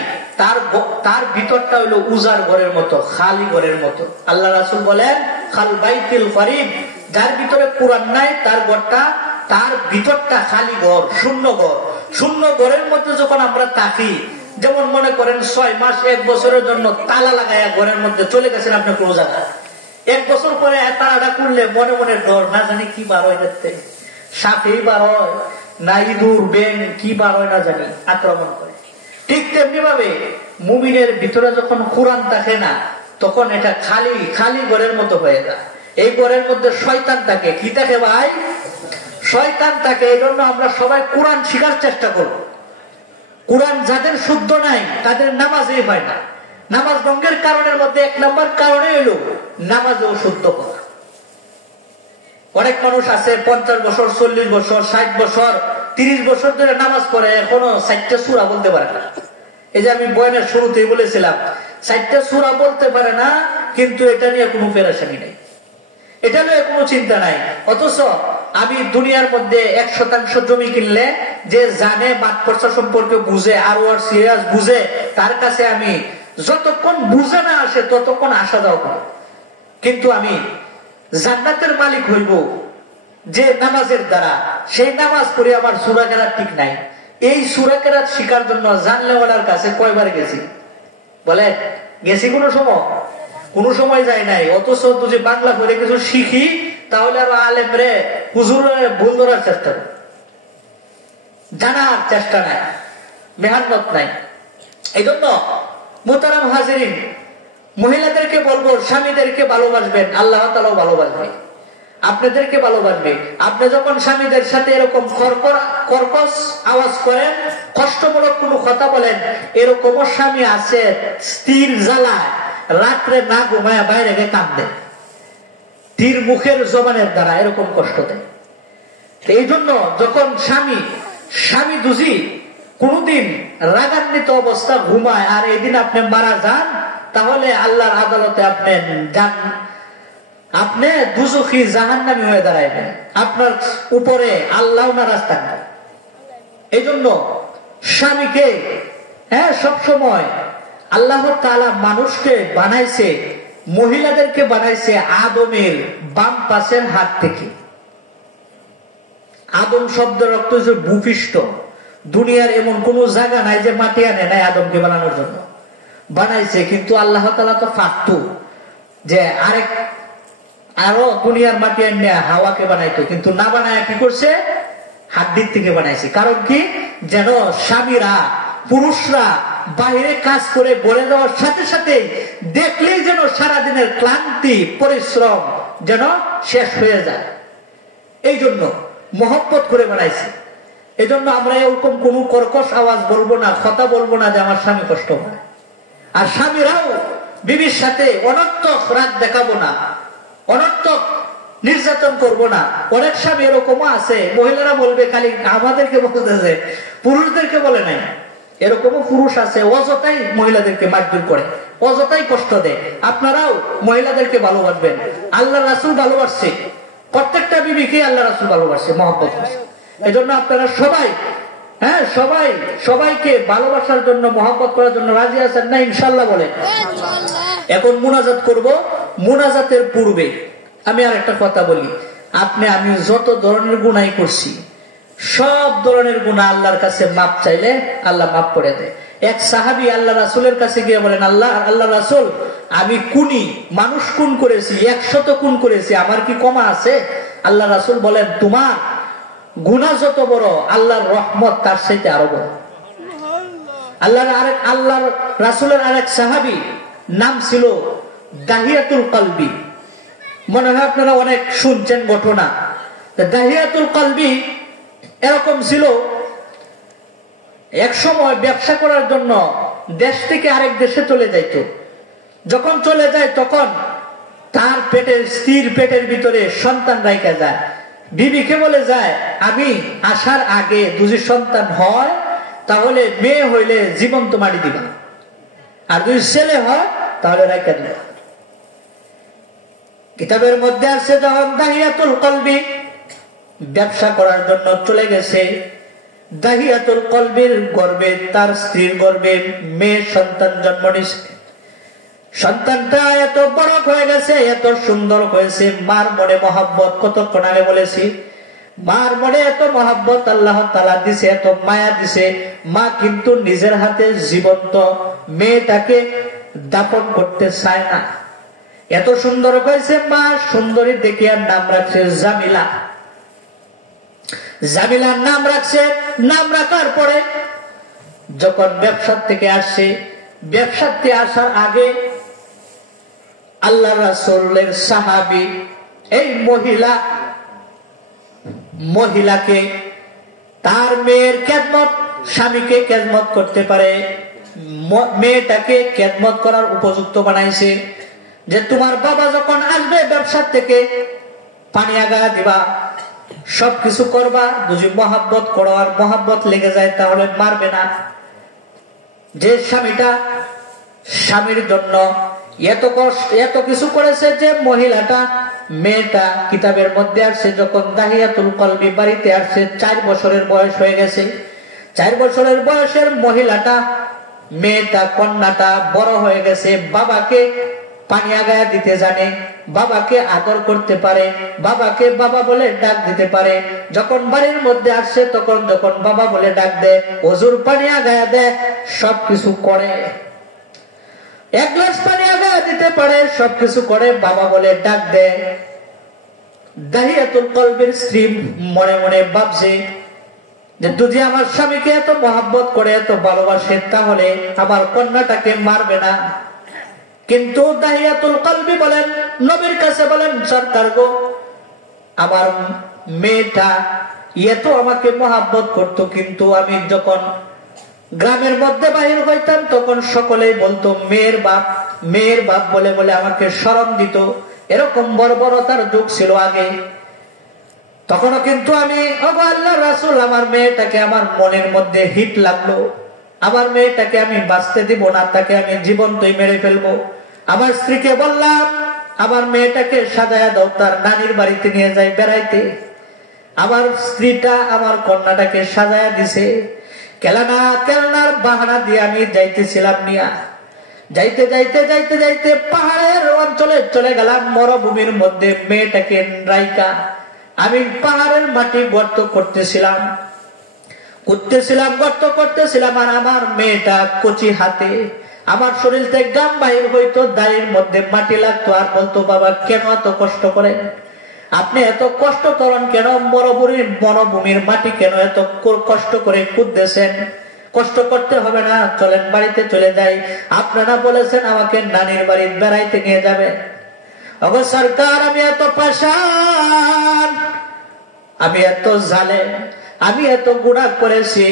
তার ভিতরটা হইলো উজার ঘরের মতো, খালি ঘরের মতো। আল্লাহ রাসূল বলেন, খাল বাইতিল ফারিদ, যার ভিতরে কোরআন নাই তার ঘরটা, তার ভিতরটা খালি ঘর, শূন্য ঘর। শূন্য ঘরের মধ্যে যখন আমরা থাকি, যেমন মনে করেন 6 মাস 1 বছরের জন্য তালা লাগাইয়া ঘরের মধ্যে চলে গেছেন আপনি কোনো জায়গায়, 1 বছর পরে তালাটা খুললে মনে মনে ডর, না জানি কি বার হয়, দেখতে সাপেই বার হয় না ইঁদুর বেং কি বার হয় না জানি আক্রমণ করে। ঠিক তেমনি ভাবে মুমিনের ভিতরে যখন কোরআন থাকে না, তখন এটা খালি খালি ঘরের মতো হয়ে যায়। এই ঘরের মধ্যে শয়তান থাকে। কি থাকে ভাই? শয়তান থাকে। এই জন্য আমরা সবাই কোরআন শিখার চেষ্টা করব। কোরআন যাদের শুদ্ধ নাই তাদের নামাজই হয় না। নামাজ ভঙ্গের কারণের মধ্যে 1 নম্বর কারণে হলো নামাজও শুদ্ধ করা। অনেক মানুষ আছে 50 বছর 40 বছর 60 বছর 30 বছর ধরে নামাজ পড়ে, এখনো 60টা সূরা বলতে পারে না। এই যে আমি বয়ানের শুরুতেই বলেছিলাম, 60টা সূরা বলতে পারে না, কিন্তু এটা নিয়ে কোনো পেরেশানি নেই, এটা নিয়ে কোনো চিন্তা নাই। অথচ আমি দুনিয়ার মধ্যে 1% জমি কিনলে যে জানে মাঠ খরচা সম্পর্কে বুঝে, আর ওর সিরিয়াস বুঝে, তার কাছে আমি যতক্ষণ বুঝে না আসে ততক্ষণ আসা যাওয়া করি। কিন্তু আমি জান্নাতের মালিক হইব যে নামাজের দ্বারা, সেই নামাজ পড়ে আমার সূরা কেরাত ঠিক নাই। এই সূরা কেরাত শিখার জন্য জানলেওয়ালার কাছে কয়বার গেছি বলেন? গেছি কোনো সময় যায় নাই। অথচ যদি বাংলা পড়ে কিছু শিখি তাহলে আরো আলেম রে হুজুর ভুল ধরার চেষ্টা করি, জানার চেষ্টা নাই, মেহনত নাই। এই জন্য মুহতারাম হাজিরিন, মহিলাদেরকে বলবো স্বামীদেরকে ভালোবাসবেন, আল্লাহ তাআলাও ভালোবাসবে, আপনাদেরকে ভালোবাসবে। আপনি যখন স্বামীদের সাথে এরকম কর্কশ আওয়াজ করেন, কষ্টমূলক কোনো কথা বলেন, এরকম স্বামী আছে স্ত্রীর জ্বালায় রাত্রে না ঘুমায় বাইরে গিয়ে কাঁদে, তীর মুখের জবানের দ্বারা এরকম কষ্ট দেয়। এই জন্য যখন স্বামী দুজি কোনদিন রাগান্বিত অবস্থা ঘুমায় আর এদিন আপনি মারা যান, তাহলে আল্লাহর আদালতে আপনি দুজখী জাহান্নামী হয়ে দাঁড়াইবেন, আপনার উপরে আল্লাহ নারাজ থাকবে। এই জন্য স্বামীকে সবসময় আল্লাহ তাআলা মানুষকে বানাইছে, মহিলাদেরকে বানাইছে আদমের বাম পাশের হাত থেকে। আদম শব্দের অর্থ হচ্ছে ভূপৃষ্ঠ। দুনিয়ার এমন কোন জায়গা নাই যে মাটি আনে নাই আদমকে বানানোর জন্য, বানাইছে। কিন্তু আল্লাহ তাআলা তো পারতো যে আরো দুনিয়ার মাটি আনে হাওয়াকে বানাইতো, কিন্তু না বানায় কি করছে, হাড্ডির থেকে বানাইছে। কারণ কি, যেন স্বামীরা পুরুষরা বাইরে কাজ করে বলে দেওয়ার সাথে সাথে দেখলেই যেন সারাদিনের ক্লান্তি পরিশ্রম যেন শেষ হয়ে যায়। এই জন্য মহব্বত করে বানাইছে। এই জন্য আমরা এরকম কোন কর্কশ আওয়াজ বলবো না, কথা বলবো না যে আমার স্বামী কষ্ট হয়। আর স্বামীরাও বিবির সাথে অনর্থক রাগ দেখাবো না, অনর্থক নির্যাতন করব না। অনেক স্বামী এরকমও আছে, মহিলারা বলবে খালি আমাদেরকে বলতেছে, পুরুষদেরকে বলে নাই। এরকমও পুরুষ আছে অযথাই মহিলাদেরকে মারধর করে, অযথাই কষ্ট দেয়। আপনারাও মহিলাদেরকে ভালোবাসবেন। আল্লাহ রাসূল ভালোবাসছে, প্রত্যেকটা বিবিকে আল্লাহ রাসূল ভালোবাসছে, মহব্বত করছে। এই জন্য আপনারা সবাইকে ভালোবাসার জন্য, মহব্বত করার জন্য রাজি আছেন না? ইনশাআল্লাহ বলে। এখন মুনাজাত করব। মুনাজাতের পূর্বে আমি আর একটা কথা বলি, আমি যত ধরনের গুনাহ করছি, সব ধরনের গুনাহ আল্লাহর কাছে মাপ চাইলে আল্লাহ মাপ করে দেয়। এক সাহাবী আল্লাহ রাসূলের কাছে গিয়ে বলেন, আল্লাহ রাসূল, আমি মানুষ খুন করেছি, 100 খুন করেছি, আমার কি কমা আছে? আল্লাহ রাসূল বলেন, তোমার গুনাহ যত বড়, আল্লাহর রহমত তার চাইতে আরো বড়। আল্লাহর রাসূলের আরেক সাহাবী নাম ছিল দাহিয়াতুল কলবি। মনে হয় আপনারা অনেক শুনছেন ঘটনা। দাহিয়াতুল কলবি এরকম ছিল, এক সময় ব্যবসা করার জন্য দেশ থেকে আরেক দেশে চলে যাইত। যখন চলে যায় তখন তার স্ত্রীর পেটের ভিতরে সন্তান রাইখা যায়। বিবিকে বলে যায়, আমি আসার আগে যদি সন্তান হয় তাহলে মেয়ে হইলে জীবন্ত মাটি দিবা, আর যদি ছেলে হয় তাহলে রাইখা দিবা। কিতাবের মধ্যে আছে, যখন দাহিয়াতুল কলবি ব্যবসা করার জন্য চলে গেছে, দাহিয়াতুল কলবির গর্ভে, তার স্ত্রীর গর্ভে মেয়ে সন্তান জন্ম নিয়েছে। সন্তানটা এত বড় হয়ে গেছে, এত সুন্দর হয়েছে, মার মনে মহব্বত, কতক্ষণ আগে বলেছি, মার মনে এত মহব্বত আল্লাহ তাআলা দিছে, এত মায়া দিছে। মা কিন্তু নিজের হাতে জীবন্ত মেয়েটাকে দাফন করতে চায় না। এত সুন্দর হয়েছে, মা সুন্দরী দেখিয়া নাম রাখছে জামিলা। জামিলার নাম রাখছে। নাম রাখার পরে যখন ব্যবসার থেকে আসছে, ব্যবসাতে আসার আগে আল্লাহ রাসূলের সাহাবী এই মহিলাকে তার মেয়ের খেদমত, স্বামীকে খেদমত করতে পারে, মেয়েটাকে খেদমত করার উপযুক্ত বানাইছে। যে তোমার বাবা যখন আসবে ব্যবসার থেকে, পানি আগা দিবা, সবকিছু করবা, যদি মহব্বত করো আর মহব্বত লেগে যায় তাহলে মারবে না। যে স্বামীটা স্বামীর জন্য এত কিছু করেছে, যে মেয়েটা কিতাবের মধ্যে আসছে, যখন দাহিয়াতুল কলবি বাড়িতে আসছে, 4 বছরের বয়স হয়ে গেছে। 4 বছরের বয়সের মেয়েটা কন্যাটা বড় হয়ে গেছে, বাবাকে পানি আগায়া দিতে জানে, বাবাকে আদর করতে পারে, বাবাকে বাবা বলে ডাক দিতে পারে। যখন বাড়ির মধ্যে আসছে তখন যখন বাবা বলে ডাক দেয়, ওজুর পানি আগায়া দেয়, সবকিছু করে, 1 গ্লাস পানি আগায়া দিতে পারে, সবকিছু করে, বাবা বলে ডাক দেয়। দাহিয়াতুল কলবির স্ত্রী মনে মনে ভাবছে যে যদি আমার স্বামীকে এত মহব্বত করে, এত ভালোবাসে, তাহলে আমার কন্যাটাকে মারবে না। কিন্তু দাহিয়াতুল কলবি বলেন, নবীর কাছে বলেন, সরকার গো, আমার মেয়েটা এত আমাকে মহব্বত করতো, কিন্তু আমি যখন গ্রামের মধ্যে বাহির হইতাম তখন সকলেই বলতো মেয়ের বাপ বলে বলে আমাকে স্মরণ দিত। এরকম বর্বরতার যুগ ছিল আগে। তখনও কিন্তু আমি আল্লাহর রাসূল আমার মেয়েটাকে আমার মনের মধ্যে হিট লাগলো, আমার মেয়েটাকে আমি বাঁচতে দিব না, তাকে আমি জীবন্তই মেরে ফেলবো। আমার স্ত্রীকে বললাম আমার মেয়েটাকে সাজায়া দাও, তার নানির বাড়িতে নিয়ে যাই বেড়াইতে। আমার স্ত্রীটা আমার কন্যাটাকে সাজায়া দিছে। কেলনার বাহানা দিয়ে আমি যাইতেছিলাম নিয়া। যাইতে যাইতে যাইতে যাইতে পাহাড়ের অঞ্চলে চলে গেলাম, মরুভূমির মধ্যে মেয়েটাকে রাইকা আমি পাহাড়ের মাটি গর্ত করতেছিলাম গর্ত করতেছিলাম। আর আমার মেয়েটা কচি হাতে, আমার শরীর থেকে গাম বাহির হইতো, দাঁড়ির মধ্যে মাটি লাগতো, আর বলতো বাবা কেন এত কষ্ট করেন আপনি, এত কষ্ট করেন কেন, মরুভূমির মাটি কেন এত কষ্ট করে খুঁড়তেছেন? কষ্ট করতে হবে না, চলেন বাড়িতে চলে যাই। আপনারা বলেছেন আমাকে নানির বাড়ি বেড়াইতে নিয়ে যাবেন। ওগো সরকার, আমি এত পাষাণ, আমি এত জালেম, আমি এত গুনাহ করেছি,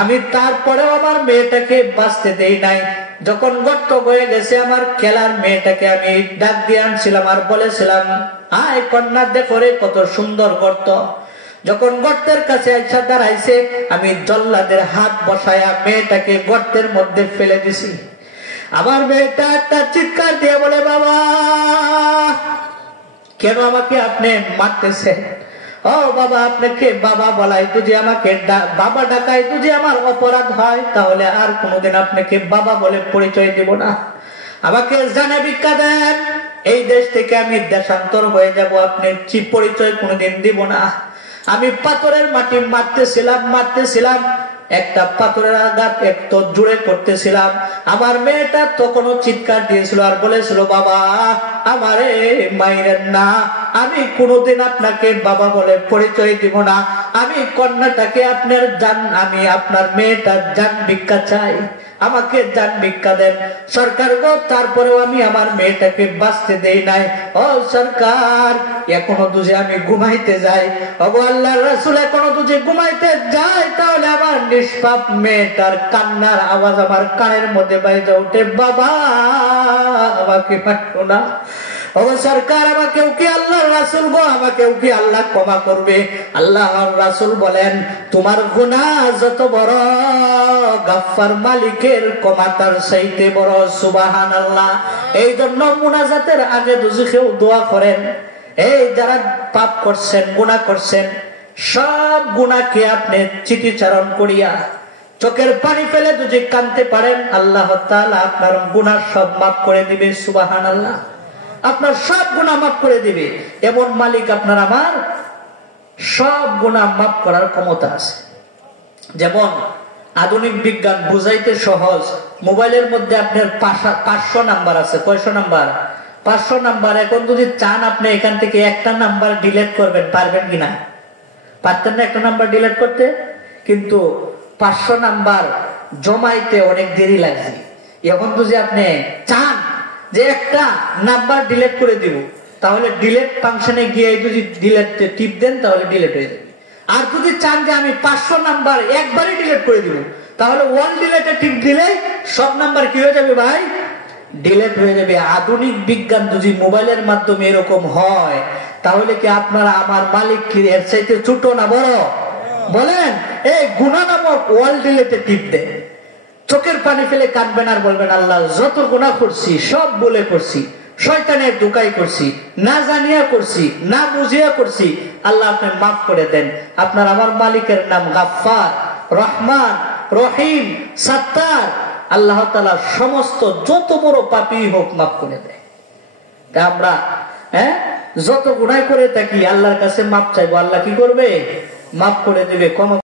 আমি তারপরেও আমার মেয়েটাকে বাঁচতে দেই নাই। যখন গর্ত হয়ে গেছে আমার খেলার মেয়েটাকে আমি ডাক দিয়ে আনছিলাম আর বলেছিলাম আয় কন্যা দেখো রে কত সুন্দর গর্ত। যখন গর্তের কাছে আইসা দাঁড়াইছে আমি জল্লাদের হাত বসায়া মেয়েটাকে গর্তের মধ্যে ফেলে দিছি। আমার মেয়েটা একটা চিৎকার দিয়ে বলে বাবা কেন আমাকে আপনি মারতেছেন? ও বাবা, আপনাকে বাবা বলাই যদি আমাকে বাবা ডাকাই যদি আমার অপরাধ হয় তাহলে আর কোনোদিন আপনাকে বাবা বলে পরিচয় দিব না। আমাকে জানে ভিক্ষা দেন, এই দেশ থেকে আমি দেশান্তর হয়ে যাব, আপনি পরিচয় কোনোদিন দিব না। আমি পাথরের মাটি মারতেছিলাম, একটা পাথরের আঘাত একটু জুড়ে করতেছিলাম। আমার মেয়েটা তখনও চিৎকার দিয়েছিল আর বলেছিল বাবা আমারে মাইরেন না, আমি কোনোদিন আপনাকে বাবা বলে পরিচয় দিব না, আমি কন্যাটাকে আপনার জান, আমি আপনার মেয়েটার জান ভিক্ষা চাই, আমাকে জান ভিক্ষা দেন। সরকার গো, তারপরেও আমি আমার মেয়েটাকে বাঁচতে দেই নাই। ও সরকার, এখনো দুজে আমি ঘুমাইতে যাই। ওগো আল্লাহর রাসূল, এখনো দুজে ঘুমাইতে যাই, তাহলে আমার নিষ্পাপ মেয়েটার কান্নার আওয়াজ আমার কানের মধ্যে বাইরে ওঠে, বাবা আমাকে মারো না। ও সরকার, আমাকেও কি আল্লাহর রাসূল গো, আমাকেও কি আল্লাহ ক্ষমা করবে? আল্লাহর রাসূল বলেন তোমার গুনাহ যত বড়, গাফফার মালিকের ক্ষমা তার চাইতে বড়। সুবহানাল্লাহ। এই জন্য মুনাজাতের আগে দুজকেও দোয়া করেন। এই যারা পাপ করছেন, গুনাহ করছেন, সব গুনাহকে আপনি চিঠিচারণ করিয়া চোখের পানি ফেলে যদি কাঁদতে পারেন, আল্লাহ তাআলা আপনার গুনাহ সব মাফ করে দিবে। সুবহানাল্লাহ। আপনার সব গুনাহ মাফ করে দিবে। এমন মালিক আপনার আমার, সব গুনাহ মাফ করার ক্ষমতা আছে। যেমন আধুনিক বিজ্ঞান বুঝাইতে সহজ, মোবাইলের মধ্যে আপনার 500 নাম্বার আছে। কয়শো নাম্বার? 500 নাম্বার। এখন যদি চান আপনি এখান থেকে একটা নাম্বার ডিলিট করবেন, পারবেন কিনা? পারতেন না একটা নাম্বার ডিলিট করতে? কিন্তু 500 নাম্বার জমাইতে অনেক দেরি লাগছে। এখন যদি আপনি চান যে একটা নাম্বার ডিলিট করে দিব, তাহলে ডিলিট ফাংশনে গিয়ে যদি ডিলিট টিপ দেন তাহলে ডিলিট হয়ে যাবে। আর যদি চান যে আমি 500 নাম্বার একবারই ডিলিট করে দিব, তাহলে ওয়ান ডিলিটে টিপ দিলে সব নাম্বার কি হয়ে যাবে ভাই? ডিলিট হয়ে যাবে। আধুনিক বিজ্ঞান যদি মোবাইলের মাধ্যমে এরকম হয়, তাহলে কি আপনারা আমার মালিক কি এর চাইতে ছোট না বড়? বলেন। এই গুনাহ নামক ওয়াল ডিলিটে টিপ দেন, চোখের পানি ফেলে কাঁদবেন আর বলবেন আল্লাহ যত গুনাহ করছি সব বলে করছি, শয়তানের ধোঁকায় করছি, না জানিয়া করছি, না বুঝিয়া করছি, আল্লাহ আপনি মাফ করে দেন। আপনার আমার মালিকের নাম গাফফার, রহমান, রহিম, সাত্তার। আল্লাহ তাআলা সমস্ত যত বড় পাপী হোক মাফ করে দেয়। তা আমরা যত গুনাহ করে থাকি আল্লাহর কাছে মাফ চাইবো, আল্লাহ কি করবে? মাফ করে দিবে।